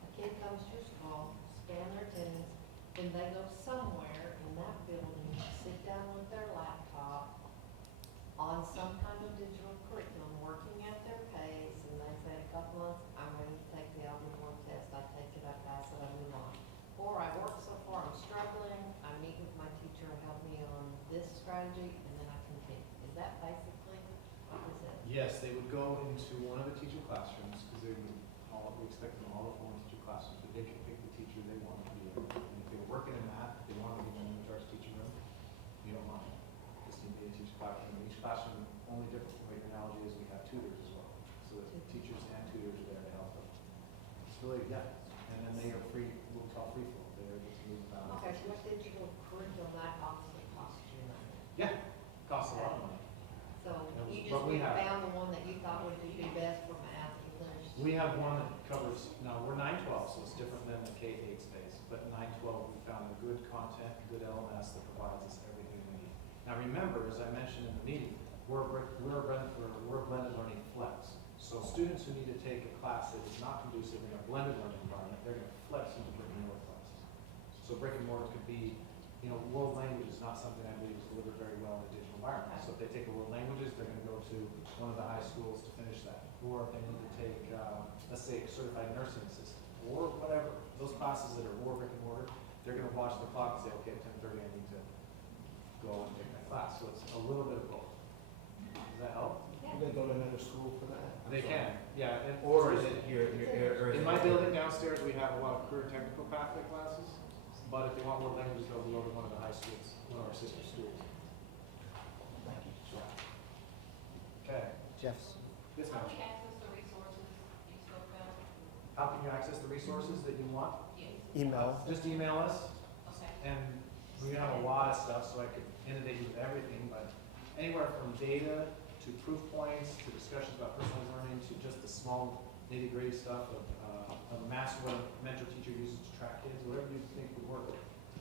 A kid comes to school, scan their attendance, then they go somewhere in that building, sit down with their laptop on some kind of digital curriculum, working at their pace, and they say a couple months, I'm ready to take the algebra 1 test, I take it, I pass it, I move on. Or I work so far, I'm struggling, I meet with my teacher, help me on this strategy, and then I continue. Is that basically what this is? Yes, they would go into one of the teacher classrooms, because we expect them all to fall into teacher classrooms, but they can pick the teacher they want to be in. And if they were working in math, if they wanted to be in the charge teaching room, you don't mind. Just need to be a teacher classroom. Each classroom, only different from your analogy is we have tutors as well. So the teachers and tutors are there to help them. It's really, yeah. And then they are free, what we call free flow. They're able to move about. Okay, so what digital curriculum that obviously costs you money? Yeah, costs a lot of money. So you But just we have- found the one that you thought would be best for math, English? We have one that covers, no, we're 912, so it's different than the K-8 space, but 912, we found a good content, good LMS that provides us everything we need. Now remember, as I mentioned in the meeting, we're a blended learning flex. So students who need to take a class that is not conducive in a blended learning environment, they're gonna flex into brick and mortar classes. So brick and mortar could be, world language is not something I believe is delivered very well in a digital environment. So if they take a world languages, they're gonna go to one of the high schools to finish that. Or if they need to take, let's say, certified nursing assistant, or whatever, those classes that are more brick and mortar, they're gonna watch the clock and say, okay, at 10:30 I need to go and take my class. So it's a little bit of both. Does that help? they go to another school for that. They can, yeah. And Or is it here, or is in it? my building downstairs, we have a lot of career technical pathway classes, but if they want more languages, they'll go to one of the high schools, one of our sister schools. Okay, Jeff's. this How much. do we access the resources you spoke about? How can you access the resources that you want? Yes. Email. Just email us, Okay. and we have a lot of stuff, so I could inundate you with everything, but anywhere from data to proof points, to discussions about personalized learning, to just the small nitty-gritty stuff of a master what a mentor teacher uses to track kids, whatever you think would work.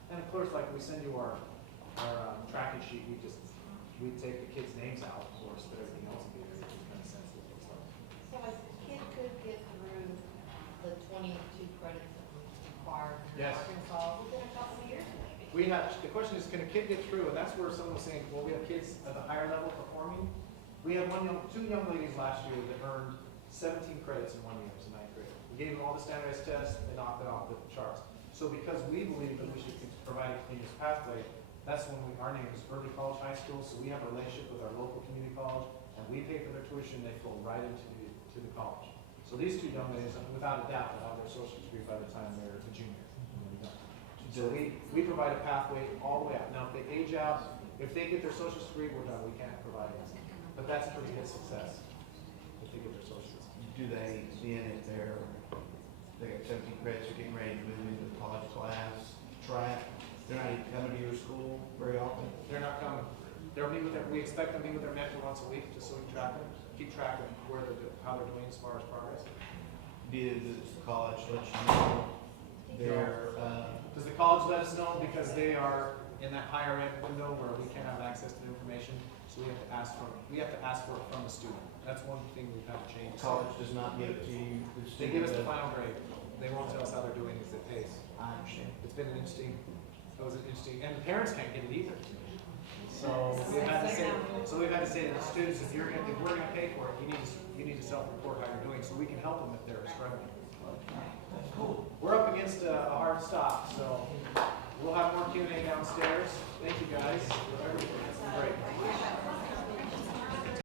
And of course, like we send you our tracking sheet, we take the kids' names out, of course, but everything else would be very kind of sensitive. So So if a kid could get through the 22 credits that we required in Yes. Arkansas within a couple of years maybe? the question is, can a kid get through? And that's where someone was saying, well, we have kids at the higher level performing, We had two young ladies last year that earned 17 credits in 1 year as a ninth grader. We gave them all the standardized tests, they knocked it off the charts. So because we believe that we should provide a continuous pathway, that's when our name is Early College High School, so we have a relationship with our local community college, and we pay for their tuition, they flow right into the college. So these two young ladies, without a doubt, will have their associate's degree by the time they're a junior. So we provide a pathway all the way out. Now, if they age out, if they get their associate's degree, we're done, we can't provide it. But that's a pretty good success, if they get their associate's. Do they, then if they got 17 credits, they're getting ready to move into the college class, track, they're not even coming to your school very often? They're not coming. We expect them to meet with their mentor once a week, just so we can keep track of how they're doing as far as progress. Did the college let you know their, Does the college let us know because they are in that higher ed window where we can't have access to the information, so we have to ask for it from the student. That's one thing we've had to change. college does not give it to you? The They give us the student final grade. They won't tell us how they're doing as they pace. does? I understand. It's been an interesting, and the parents can't get it either. So we've had to say to the students, if we're gonna pay for it, you need to self-report how you're doing, so we can help them if they're struggling. That's cool. We're up against a hard stop, so we'll have more Q&A downstairs. Thank you guys for everything.